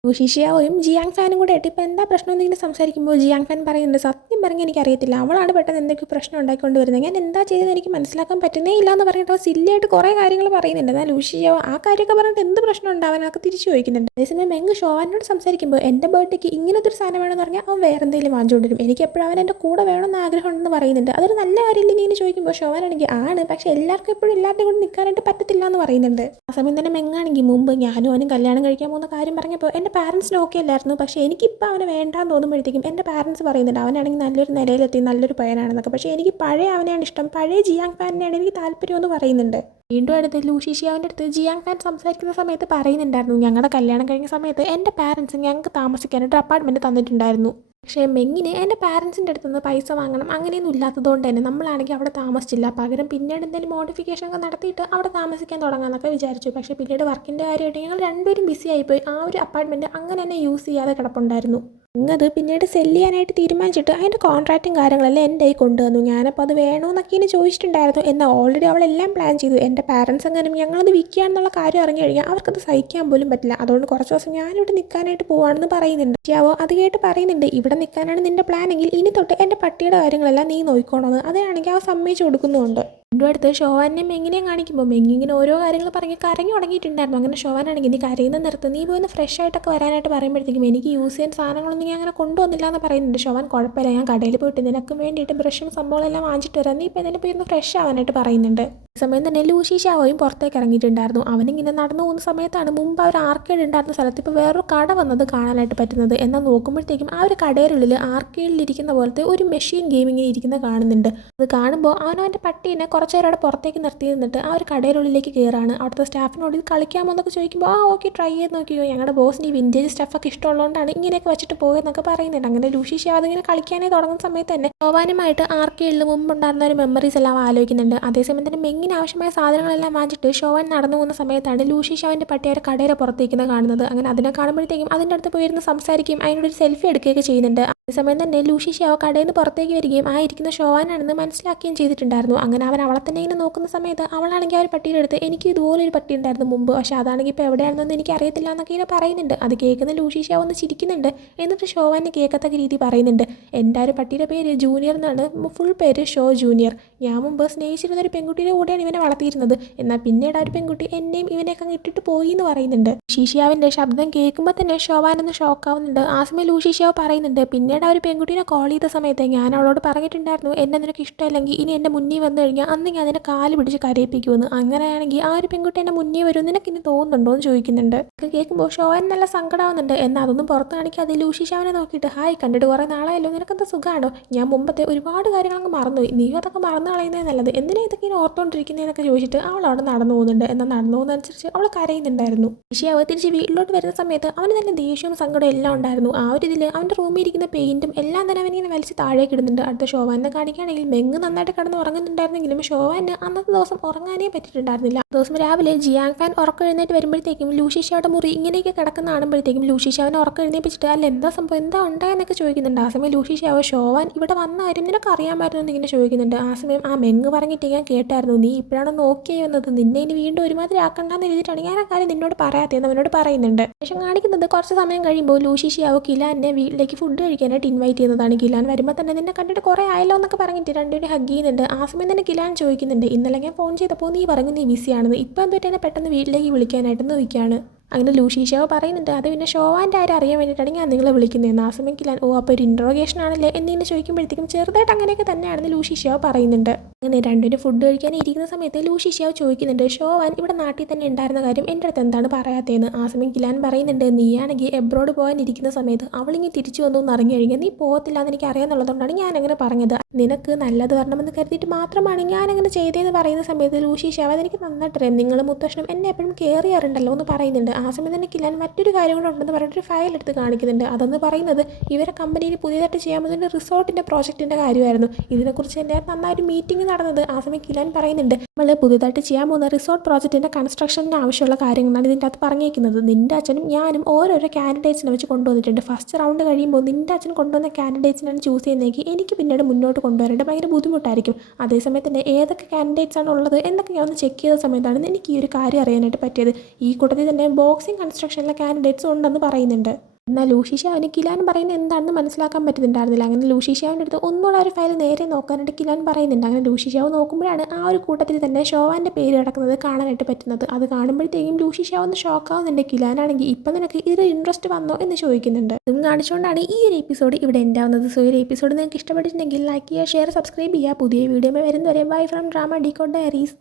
ലൂഷിഷ്യാവോയും ജിയാങ് ഫാനും കൂടെ ആയിട്ട് ഇപ്പോൾ എന്താ പ്രശ്നം എന്നിങ്ങനെ സംസാരിക്കുമ്പോൾ ജിയാങ് ഫാൻ പറയുന്നുണ്ട് സത്യം പറഞ്ഞാൽ എനിക്കറിയത്തില്ല, അവളാണ് പെട്ടെന്ന് എന്തൊക്കെ പ്രശ്നം ഉണ്ടാക്കിക്കൊണ്ട് വരുന്നത്, ഞാൻ എന്താ ചെയ്തത് എനിക്ക് മനസ്സിലാക്കാൻ പറ്റുന്നേ ഇല്ല എന്ന് പറഞ്ഞിട്ട് അവൾ സില്ലിയായിട്ട് കുറേ കാര്യങ്ങൾ പറയുന്നുണ്ട്. എന്നാൽ ലൂഷിഷ്യാവോ ആ കാര്യമൊക്കെ പറഞ്ഞിട്ട് എന്ത് പ്രശ്നം ഉണ്ടാവാൻ അതൊക്കെ തിരിച്ചു ചോദിക്കുന്നുണ്ട്. അതേസമയം മെങ് ഷോവാനോട് സംസാരിക്കുമ്പോൾ എൻ്റെ ബർത്ത്ഡേക്ക് ഇങ്ങനത്തെ ഒരു സാധനം വേണമെന്ന് പറഞ്ഞാൽ അവൻ വേറെ എന്തെങ്കിലും വാങ്ങിച്ചുകൊണ്ട് വരും, എനിക്ക് എപ്പോഴും അവൻ എൻ്റെ കൂടെ വേണമെന്ന് ആഗ്രഹം ഉണ്ടെന്ന് പറയുന്നുണ്ട്. അതൊരു നല്ല കാര്യമില്ല ഇങ്ങനെ ചോദിക്കുമ്പോൾ ഷോവാനാണെങ്കിൽ ആണ്, പക്ഷേ എല്ലാവർക്കും എപ്പോഴും എല്ലാവരുടെയും കൂടെ നിൽക്കാനായിട്ട് പറ്റത്തില്ല എന്ന് പറയുന്നുണ്ട്. ആ സമയം തന്നെ മെങ്ങാണെങ്കിൽ മുമ്പ് ഞാനും അവനും കല്യാണം കഴിക്കാൻ പോകുന്ന കാര്യം പറഞ്ഞപ്പോൾ എൻ്റെ പാരൻസിന് ഓക്കെ അല്ലായിരുന്നു, പക്ഷേ എനിക്കിപ്പോൾ അവനെ വേണ്ടാന്ന് തോന്നുമ്പോഴത്തേക്കും എൻ്റെ പാരൻസ് പറയുന്നുണ്ട് അവനാണെങ്കിൽ നല്ലൊരു നിലയിലെത്തി നല്ലൊരു പയ്യനാണെന്നൊക്കെ, പക്ഷേ എനിക്ക് പഴയ അവനെയാണ് ഇഷ്ടം, പഴയ ജിയാങ് ഫാനിനെയാണ് എനിക്ക് താല്പര്യമെന്ന് പറയുന്നുണ്ട്. വീണ്ടും അടുത്ത് ലൂഷിഷ്യാവിൻ്റെ അടുത്ത് ജിയാങ് ഫാൻ സംസാരിക്കുന്ന സമയത്ത് പറയുന്നുണ്ടായിരുന്നു ഞങ്ങളുടെ കല്യാണം കഴിഞ്ഞ സമയത്ത് എൻ്റെ പാരൻസ് ഞങ്ങൾക്ക് താമസിക്കാനായിട്ട് അപ്പാർട്ട്മെൻറ്റ് തന്നിട്ടുണ്ടായിരുന്നു, പക്ഷേ മെങ്ങിന് എൻ്റെ പാരൻസിൻ്റെ അടുത്ത് നിന്ന് പൈസ വാങ്ങണം അങ്ങനെയൊന്നും ഇല്ലാത്തതുകൊണ്ട് തന്നെ നമ്മളാണെങ്കിൽ അവിടെ താമസിച്ചില്ല, പകരം പിന്നീട് എന്തെങ്കിലും മോഡിഫിക്കേഷൻ ഒക്കെ നടത്തിയിട്ട് അവിടെ താമസിക്കാൻ തുടങ്ങാമെന്നൊക്കെ വിചാരിച്ചു. പക്ഷേ പിന്നീട് വർക്കിൻ്റെ കാര്യമായിട്ട് ഞങ്ങൾ രണ്ടുപേരും ബിസി ആയിപ്പോയി, ആ ഒരു അപ്പാർട്ട്മെൻറ്റ് അങ്ങനെ തന്നെ യൂസ് ചെയ്യാതെ കിടപ്പുണ്ടായിരുന്നു. ഇന്നത് പിന്നീട് സെല്ല് ചെയ്യാനായിട്ട് തീരുമാനിച്ചിട്ട് അതിൻ്റെ കോൺട്രാക്റ്റും കാര്യങ്ങളെല്ലാം എൻ്റെ കയ്യിൽ കൊണ്ടുവന്നു. ഞാനപ്പോൾ അത് വേണമെന്നൊക്കെ ഇനി ചോദിച്ചിട്ടുണ്ടായിരുന്നു, എന്നാൽ ഓൾറെഡി അവളെല്ലാം പ്ലാൻ ചെയ്തു. എൻ്റെ പാരൻസ് എങ്ങനെയും ഞങ്ങളത് വിൽക്കുകയാണെന്നുള്ള കാര്യം അറിഞ്ഞു കഴിഞ്ഞാൽ അവർക്കത് സഹിക്കാൻ പോലും പറ്റില്ല, അതുകൊണ്ട് കുറച്ച് ദിവസം ഞാനിവിടെ നിൽക്കാനായിട്ട് പോവാണെന്ന് പറയുന്നുണ്ട്. യാവോ അത് കേട്ട് പറയുന്നുണ്ട് ഇവിടെ നിൽക്കാനാണ് നിൻ്റെ പ്ലാനെങ്കിൽ ഇനി തൊട്ട് എൻ്റെ പട്ടിയുടെ കാര്യങ്ങളെല്ലാം നീ നോക്കിക്കോണമെന്ന്. അതാണെങ്കിൽ അവ സമ്മതിച്ചു കൊടുക്കുന്നുമുണ്ട്. എൻ്റെ അടുത്ത് ഷോവാനെയും മെങ്ങിനെയും കാണിക്കുമ്പോൾ മെങ്ങിങ്ങനെ ഓരോ കാര്യങ്ങൾ പറഞ്ഞ് കരഞ്ഞു തുടങ്ങിയിട്ടുണ്ടായിരുന്നു. അങ്ങനെ ഷോവാനാണെങ്കിൽ നീ കരയുന്ന നിർത്ത്, നീ പോയി ഒന്ന് ഫ്രഷ് ആയിട്ടൊക്കെ വരാനായിട്ട് പറയുമ്പോഴത്തേക്കും എനിക്ക് യൂസ് ചെയ്യാൻ സാധനങ്ങളൊന്നും ഞാൻ അങ്ങനെ കൊണ്ടുവന്നില്ല എന്ന് പറയുന്നുണ്ട്. ഷോവാൻ കുഴപ്പമില്ല, ഞാൻ കടയിൽ പോയിട്ട് നിനക്ക് വേണ്ടിയിട്ട് ബ്രഷും സംഭവങ്ങളെല്ലാം വാങ്ങിച്ചിട്ട് വരാം, നീ ഇപ്പോൾ ഇതിനെ പോയി ഒന്ന് ഫ്രഷ് ആവാനായിട്ട് പറയുന്നുണ്ട്. ഈ സമയം തന്നെ ലൂഷിഷ്യാവോയും പുറത്തേക്ക് ഇറങ്ങിയിട്ടുണ്ടായിരുന്നു. അവനിങ്ങനെ നടന്നു പോകുന്ന സമയത്താണ് മുമ്പ് ആ ഒരു ആർക്കേഡ് ഉണ്ടായിരുന്ന സ്ഥലത്ത് ഇപ്പോൾ വേറൊരു കട വന്നത് കാണാനായിട്ട് പറ്റുന്നത്. എന്നാൽ നോക്കുമ്പോഴത്തേക്കും ആ ഒരു കടയിലുള്ളിൽ ആർക്കേഡിലിരിക്കുന്ന പോലത്തെ ഒരു മെഷീൻ ഗെയിമിങ്ങനെ ഇരിക്കുന്നത് കാണുന്നുണ്ട്. അത് കാണുമ്പോൾ അവനവൻ്റെ പട്ടീനെ കുറച്ച് നേരം അവിടെ പുറത്തേക്ക് നിർത്തി നിന്നിട്ട് ആ ഒരു കടയിലുള്ളിലേക്ക് കയറാണ്. അവിടുത്തെ സ്റ്റാഫിനോട് ഇത് കളിക്കാമോ എന്നൊക്കെ ചോദിക്കുമ്പോൾ ആ ഓക്കെ ട്രൈ ചെയ്ത് നോക്കിയോ, ഞങ്ങളുടെ ബോസിന് ഈ വിൻറ്റേജ് സ്റ്റഫൊക്കെ ഇഷ്ടമുള്ളതുകൊണ്ടാണ് ഇങ്ങനെയൊക്കെ വെച്ചിട്ട് പോയെന്നൊക്കെ പറയുന്നുണ്ട്. അങ്ങനെ ലൂഷിഷ്യാവ് അതിങ്ങനെ കളിക്കാനേ തുടങ്ങുന്ന സമയത്ത് തന്നെ ഷോവാനുമായിട്ട് ആർക്കേഡിൽ മുമ്പുണ്ടായിരുന്ന ഒരു മെമ്മറീസ് എല്ലാം ആലോചിക്കുന്നുണ്ട്. അതേസമയം തന്നെ മെങ്ങിന് ആവശ്യമായ സാധനങ്ങളെല്ലാം വാങ്ങിച്ചിട്ട് ഷോവാൻ നടന്നു പോകുന്ന സമയത്താണ് ലൂഷിഷ്യാവിൻ്റെ പട്ടി അവരെ കടയുടെ പുറത്തേക്കുന്നത് കാണുന്നത്. അങ്ങനെ അതിനെ കാണുമ്പോഴത്തേക്കും അതിൻ്റെ അടുത്ത് പോയിരുന്ന് സംസാരിക്കുകയും അതിനോടൊരു സെൽഫി എടുക്കുകയൊക്കെ ചെയ്യുന്നുണ്ട്. അതേസമയം തന്നെ ലൂഷിഷ്യാവ് കടയിൽ നിന്ന് പുറത്തേക്ക് വരികയും ആ ഇരിക്കുന്ന ഷോവാനാണെന്ന് മനസ്സിലാക്കുകയും ചെയ്തിട്ടുണ്ടായിരുന്നു. അങ്ങനെ അവൻ അവളെ തന്നെ ഇങ്ങനെ നോക്കുന്ന സമയത്ത് അവളാണെങ്കിൽ ആ ഒരു പട്ടിയുടെ അടുത്ത് എനിക്ക് ഇതുപോലൊരു പട്ടി ഉണ്ടായിരുന്നു മുമ്പ്, പക്ഷേ അതാണെങ്കിൽ ഇപ്പോൾ എവിടെയാണെന്നൊന്നും എനിക്ക് അറിയത്തില്ല എന്നൊക്കെ ഇങ്ങനെ പറയുന്നുണ്ട്. അത് കേൾക്കുന്ന ലൂഷിഷ്യാവ് ഒന്ന് ചിരിക്കുന്നുണ്ട്. എന്നിട്ട് ഷോവാനെ കേൾക്കത്തക്ക രീതി പറയുന്നുണ്ട് എൻ്റെ ആ ഒരു പട്ടിയുടെ പേര് ജൂനിയർ എന്നാണ്, ഫുൾ പേര് ഷോ ജൂനിയർ. ഞാൻ മുമ്പ് സ്നേഹിച്ചിരുന്ന ഒരു പെൺകുട്ടിയുടെ കൂടെയാണ് ഇവനെ വളർത്തിയിരുന്നത്, എന്നാൽ പിന്നീട് ആ ഒരു പെൺകുട്ടി എന്നെയും ഇവനെയൊക്കെ അങ്ങ് ഇട്ടിട്ട് പോയി എന്ന് പറയുന്നുണ്ട്. ലൂഷിഷ്യാവിൻ്റെ ശബ്ദം കേൾക്കുമ്പോൾ തന്നെ ഷോവാനൊന്ന് ഷോക്കാവുന്നുണ്ട്. ആ സമയം ലൂഷിഷ്യാവ് പറയുന്നുണ്ട് പിന്നീട് ആ ഒരു പെൺകുട്ടീനെ കോൾ ചെയ്ത സമയത്ത് ഞാൻ അവളോട് പറഞ്ഞിട്ടുണ്ടായിരുന്നു എന്നെ നിനക്ക് ഇഷ്ടമല്ലെങ്കിൽ ഇനി എൻ്റെ മുന്നിൽ വന്നു കഴിഞ്ഞാൽ അന്ന് ഞാൻ അതിനെ കാല് പിടിച്ച് കരയിപ്പിക്കുമെന്ന്, അങ്ങനെയാണെങ്കിൽ ആ ഒരു പെൺകുട്ടി എൻ്റെ മുന്നിൽ വരും നിനക്ക് ഇനി തോന്നുന്നുണ്ടോ എന്ന് ചോദിക്കുന്നുണ്ട്. അത് കേൾക്കുമ്പോൾ ഷോവാൻ നല്ല സങ്കടമാവുന്നുണ്ട്. എന്നാൽ അതൊന്നും പുറത്ത് കാണിക്കാതെ ലൂഷിഷ്യാവിനെ നോക്കിയിട്ട് ഹായ് കണ്ടിട്ട് കുറേ നാളായല്ലോ, നിനക്കെന്താ സുഖമാണോ, ഞാൻ മുമ്പത്തെ ഒരുപാട് കാര്യങ്ങളങ്ങ് മറന്നുപോയി, നീ അതൊക്കെ മറന്നു കളയുന്നതേ നല്ലത്, എന്തിനാ ഇതൊക്കെ ഇങ്ങനെ ഓർത്തുകൊണ്ടിരിക്കുന്നതെന്നൊക്കെ ചോദിച്ചിട്ട് അവൾ അവിടെ നടന്നു പോകുന്നുണ്ട്. എന്നാൽ നടന്നു പോകുന്നതനുസരിച്ച് അവൾ കരയുന്നുണ്ടായിരുന്നു. ലൂഷിഷ്യാവ് തിരിച്ച് വീട്ടിലോട്ട് വരുന്ന സമയത്ത് അവന് നല്ല ദേഷ്യവും സങ്കടവും എല്ലാം ഉണ്ടായിരുന്നു. ആ ഒരു ഇതിൽ അവൻ്റെ റൂമിൽ ഇരിക്കുന്ന പെയിൻറ്റും എല്ലാം തന്നെ അവനിങ്ങനെ വലിച്ച് താഴേക്ക് ഇടുന്നുണ്ട്. അടുത്ത ഷോവാനെ കാണിക്കുകയാണെങ്കിൽ മെങ്ങ് നന്നായിട്ട് കിടന്ന് ഉറങ്ങുന്നുണ്ടായിരുന്നെങ്കിലും ഷോവാന് അന്നത്തെ ദിവസം ഉറങ്ങാനേ പറ്റിയിട്ടുണ്ടായിരുന്നില്ല. ദിവസം രാവിലെ ജിയാങ് ഫാൻ ഉറക്കം എഴുന്നേറ്റ് വരുമ്പോഴത്തേക്കും ലൂഷിഷ്യായുടെ മുറി ഇങ്ങനെയൊക്കെ കിടക്കുന്ന കാണുമ്പോഴത്തേക്കും ലൂഷിഷ്യാവിനെ ഉറക്കം എഴുന്നേപ്പിച്ചിട്ട് അല്ല എന്താ സംഭവം എന്താ ഉണ്ടായെന്നൊക്കെ ചോദിക്കുന്നുണ്ട്. ആ സമയം ലൂഷിഷ്യാവ് ഷോവാൻ ഇവിടെ വന്ന കാര്യം നിനക്ക് അറിയാമായിരുന്നു എന്നിങ്ങനെ ചോദിക്കുന്നുണ്ട്. ആ സമയം ആ മെങ്ങ് പറഞ്ഞിട്ട് ഞാൻ കേട്ടായിരുന്നു നീ ഇപ്പോഴാണ് നോക്കിയേ വന്നത്, നിന്നെ ഇനി വീണ്ടും ഒരുമാതിരി ആക്കണ്ടെന്ന് എഴുതിയിട്ടാണ് ഞാൻ ആ കാര്യം നിന്നോട് പറയാത്തതെന്ന് അവനോട് പറയുന്നുണ്ട്. ശേഷം കാണിക്കുന്നത് കുറച്ച് സമയം കഴിയുമ്പോൾ ലൂഷിഷ്യാവ് കിലാനെ വീട്ടിലേക്ക് ഫുഡ് കഴിക്കാനായിട്ട് കഴിക്കാനായിട്ട് ഇൻവൈറ്റ് ചെയ്യുന്നതാണ്. ഗിലാൻ വരുമ്പോൾ തന്നെ നിന്നെ കണ്ടിട്ട് കുറേ ആയല്ലോ എന്നൊക്കെ പറഞ്ഞിട്ട് രണ്ടുപേരും ഹഗ് ചെയ്യുന്നുണ്ട്. ആ സമയം തന്നെ ഗിലാൻ ചോദിക്കുന്നുണ്ട്, ഇന്നലെ ഞാൻ ഫോൺ ചെയ്തപ്പോൾ നീ പറഞ്ഞു നീ ബിസിയാണെന്ന്, ഇപ്പം എന്തുപറ്റി എന്നെ പെട്ടെന്ന് വീട്ടിലേക്ക് വിളിക്കാനായിട്ട് നോക്കിയാണ്. അങ്ങനെ ലൂഷീഷാവ് പറയുന്നുണ്ട്, അത് പിന്നെ ഷോവാൻ്റെ ആരും അറിയാൻ വേണ്ടിയിട്ടാണ് ഞാൻ നിങ്ങളെ വിളിക്കുന്നതെന്ന്. ആ സമയം ഗിലാൻ അപ്പോൾ ഒരു ഇൻട്രോഗേഷൻ ആണല്ലേ എന്നിങ്ങനെ ചോദിക്കുമ്പോഴത്തേക്കും ചെറുതായിട്ട് അങ്ങനെയൊക്കെ തന്നെയാണെന്ന് ലൂഷീഷാവ് പറയുന്നുണ്ട്. അങ്ങനെ രണ്ടുപേരും ഫുഡ് കഴിക്കാൻ ഇരിക്കുന്ന സമയത്ത് ലൂഷീഷാവ് ചോദിക്കുന്നുണ്ട്, ഷോവാൻ ഇവിടെ നാട്ടിൽ തന്നെ ഉണ്ടായിരുന്ന കാര്യം എൻ്റെ അടുത്ത് എന്താണ് പറയാത്തതെന്ന്. ആ സമയം ഗിലാൻ പറയുന്നുണ്ട്, നീയാണെങ്കിൽ എബ്രോഡ് പോകാൻ ഇരിക്കുന്ന സമയത്ത് അവളിങ്ങനെ തിരിച്ചു വന്നു എന്ന് അറിഞ്ഞു കഴിഞ്ഞാൽ നീ പോകത്തില്ല എന്ന് എനിക്ക് അറിയാമെന്നുള്ളതുകൊണ്ടാണ് ഞാൻ അങ്ങനെ പറഞ്ഞത്. നിനക്ക് നല്ലത് വരണമെന്ന് കരുതിയിട്ട് മാത്രമാണ് ഞാനങ്ങനെ ചെയ്തതെന്ന് പറയുന്ന സമയത്ത് ലൂഷീഷാവ് അതെനിക്ക് നന്നായിട്ടറിയാം, നിങ്ങൾ മുത്തശ്ശനും എന്നെ എപ്പോഴും കെയർ ചെയ്യാറുണ്ടല്ലോ എന്ന് പറയുന്നുണ്ട്. ആ സമയം തന്നെ ഗിലാൻ മറ്റൊരു കാര്യം കൂടെ ഉണ്ടെന്ന് പറഞ്ഞിട്ടൊരു ഫയൽ എടുത്ത് കാണിക്കുന്നുണ്ട്. അതെന്ന് പറയുന്നത് ഇവരെ കമ്പനിയിൽ പുതിയതായിട്ട് ചെയ്യാൻ പറ്റുന്ന റിസോർട്ടിൻ്റെ പ്രോജക്റ്റിൻ്റെ കാര്യമായിരുന്നു. ഇതിനെക്കുറിച്ച് തന്നെ നന്നായൊരു മീറ്റിംഗ് നടന്നത്. ആ സമയം ഗിലാൻ പറയുന്നുണ്ട്, നമ്മൾ പുതിയതായിട്ട് ചെയ്യാൻ പോകുന്ന റിസോർട്ട് പ്രോജക്റ്റിൻ്റെ കൺസ്ട്രക്ഷന് ആവശ്യമുള്ള കാര്യങ്ങളാണ് ഇതിൻ്റെ അകത്ത് പറഞ്ഞേക്കുന്നത്. നിൻ്റെ അച്ഛനും ഞാനും ഓരോരോ കാൻഡിഡേറ്റ്സിനെ വെച്ച് കൊണ്ടുവന്നിട്ടുണ്ട്. ഫസ്റ്റ് റൗണ്ട് കഴിയുമ്പോൾ നിൻ്റെ അച്ഛൻ കൊണ്ടുവന്ന കാൻഡിഡേറ്റ്സിനാണ് ചൂസ് ചെയ്യുന്നതെങ്കിൽ എനിക്ക് പിന്നീട് മുന്നോട്ട് കൊണ്ടുവരേണ്ടത് ഭയങ്കര ബുദ്ധിമുട്ടായിരിക്കും. അതേസമയത്ത് തന്നെ ഏതൊക്കെ കാൻഡിഡേറ്റ്സ് ആണ് ഉള്ളത് എന്നൊക്കെ ഞാൻ ഒന്ന് ചെക്ക് ചെയ്ത സമയത്താണ് എനിക്ക് ഈ ഒരു കാര്യം അറിയാനായിട്ട് പറ്റിയത്. ഈ കൂട്ടത്തിൽ തന്നെ ബോക്സിംഗ് കൺസ്ട്രക്ഷനിലെ കാൻഡിഡേറ്റ്സ് ഉണ്ടെന്ന് പറയുന്നുണ്ട്. എന്നാൽ ലൂഷീഷാവിന് ഗിലാൻ പറയുന്നത് എന്താണെന്ന് മനസ്സിലാക്കാൻ പറ്റുന്നുണ്ടായിരുന്നില്ല. അങ്ങനെ ലൂഷീഷാവിൻ്റെ അടുത്ത് ഒന്നുകൂടെ ഒരു ഫയൽ നേരെ നോക്കാനായിട്ട് ഗിലാൻ പറയുന്നുണ്ട്. അങ്ങനെ ലൂഷീഷാവ് നോക്കുമ്പോഴാണ് ആ ഒരു കൂട്ടത്തിൽ തന്നെ ഷോവാൻ്റെ പേര് കിടക്കുന്നത് കാണാനായിട്ട് പറ്റുന്നത്. അത് കാണുമ്പോഴത്തേക്കും ലൂഷീഷാവ് ഒന്ന് ഷോക്കാവുന്നുണ്ട്. ഗിലാനാണെങ്കിൽ ഇപ്പം നിനക്ക് ഇതിൽ ഇൻട്രസ്റ്റ് വന്നോ എന്ന് ചോദിക്കുന്നുണ്ട്. ഇതും കാണിച്ചുകൊണ്ടാണ് ഈ ഒരു എപ്പിസോഡ് ഇവിടെ എൻഡ് ആവുന്നത്. സോ ഈ ഒരു എപ്പിസോഡ് നിങ്ങൾക്ക് ഇഷ്ടപ്പെട്ടിട്ടുണ്ടെങ്കിൽ ലൈക്ക് ചെയ്യുക, ഷെയർ, സബ്സ്ക്രൈബ് ചെയ്യുക. പുതിയ വീഡിയോ വരുന്നവരെ bye from drama decode diaries.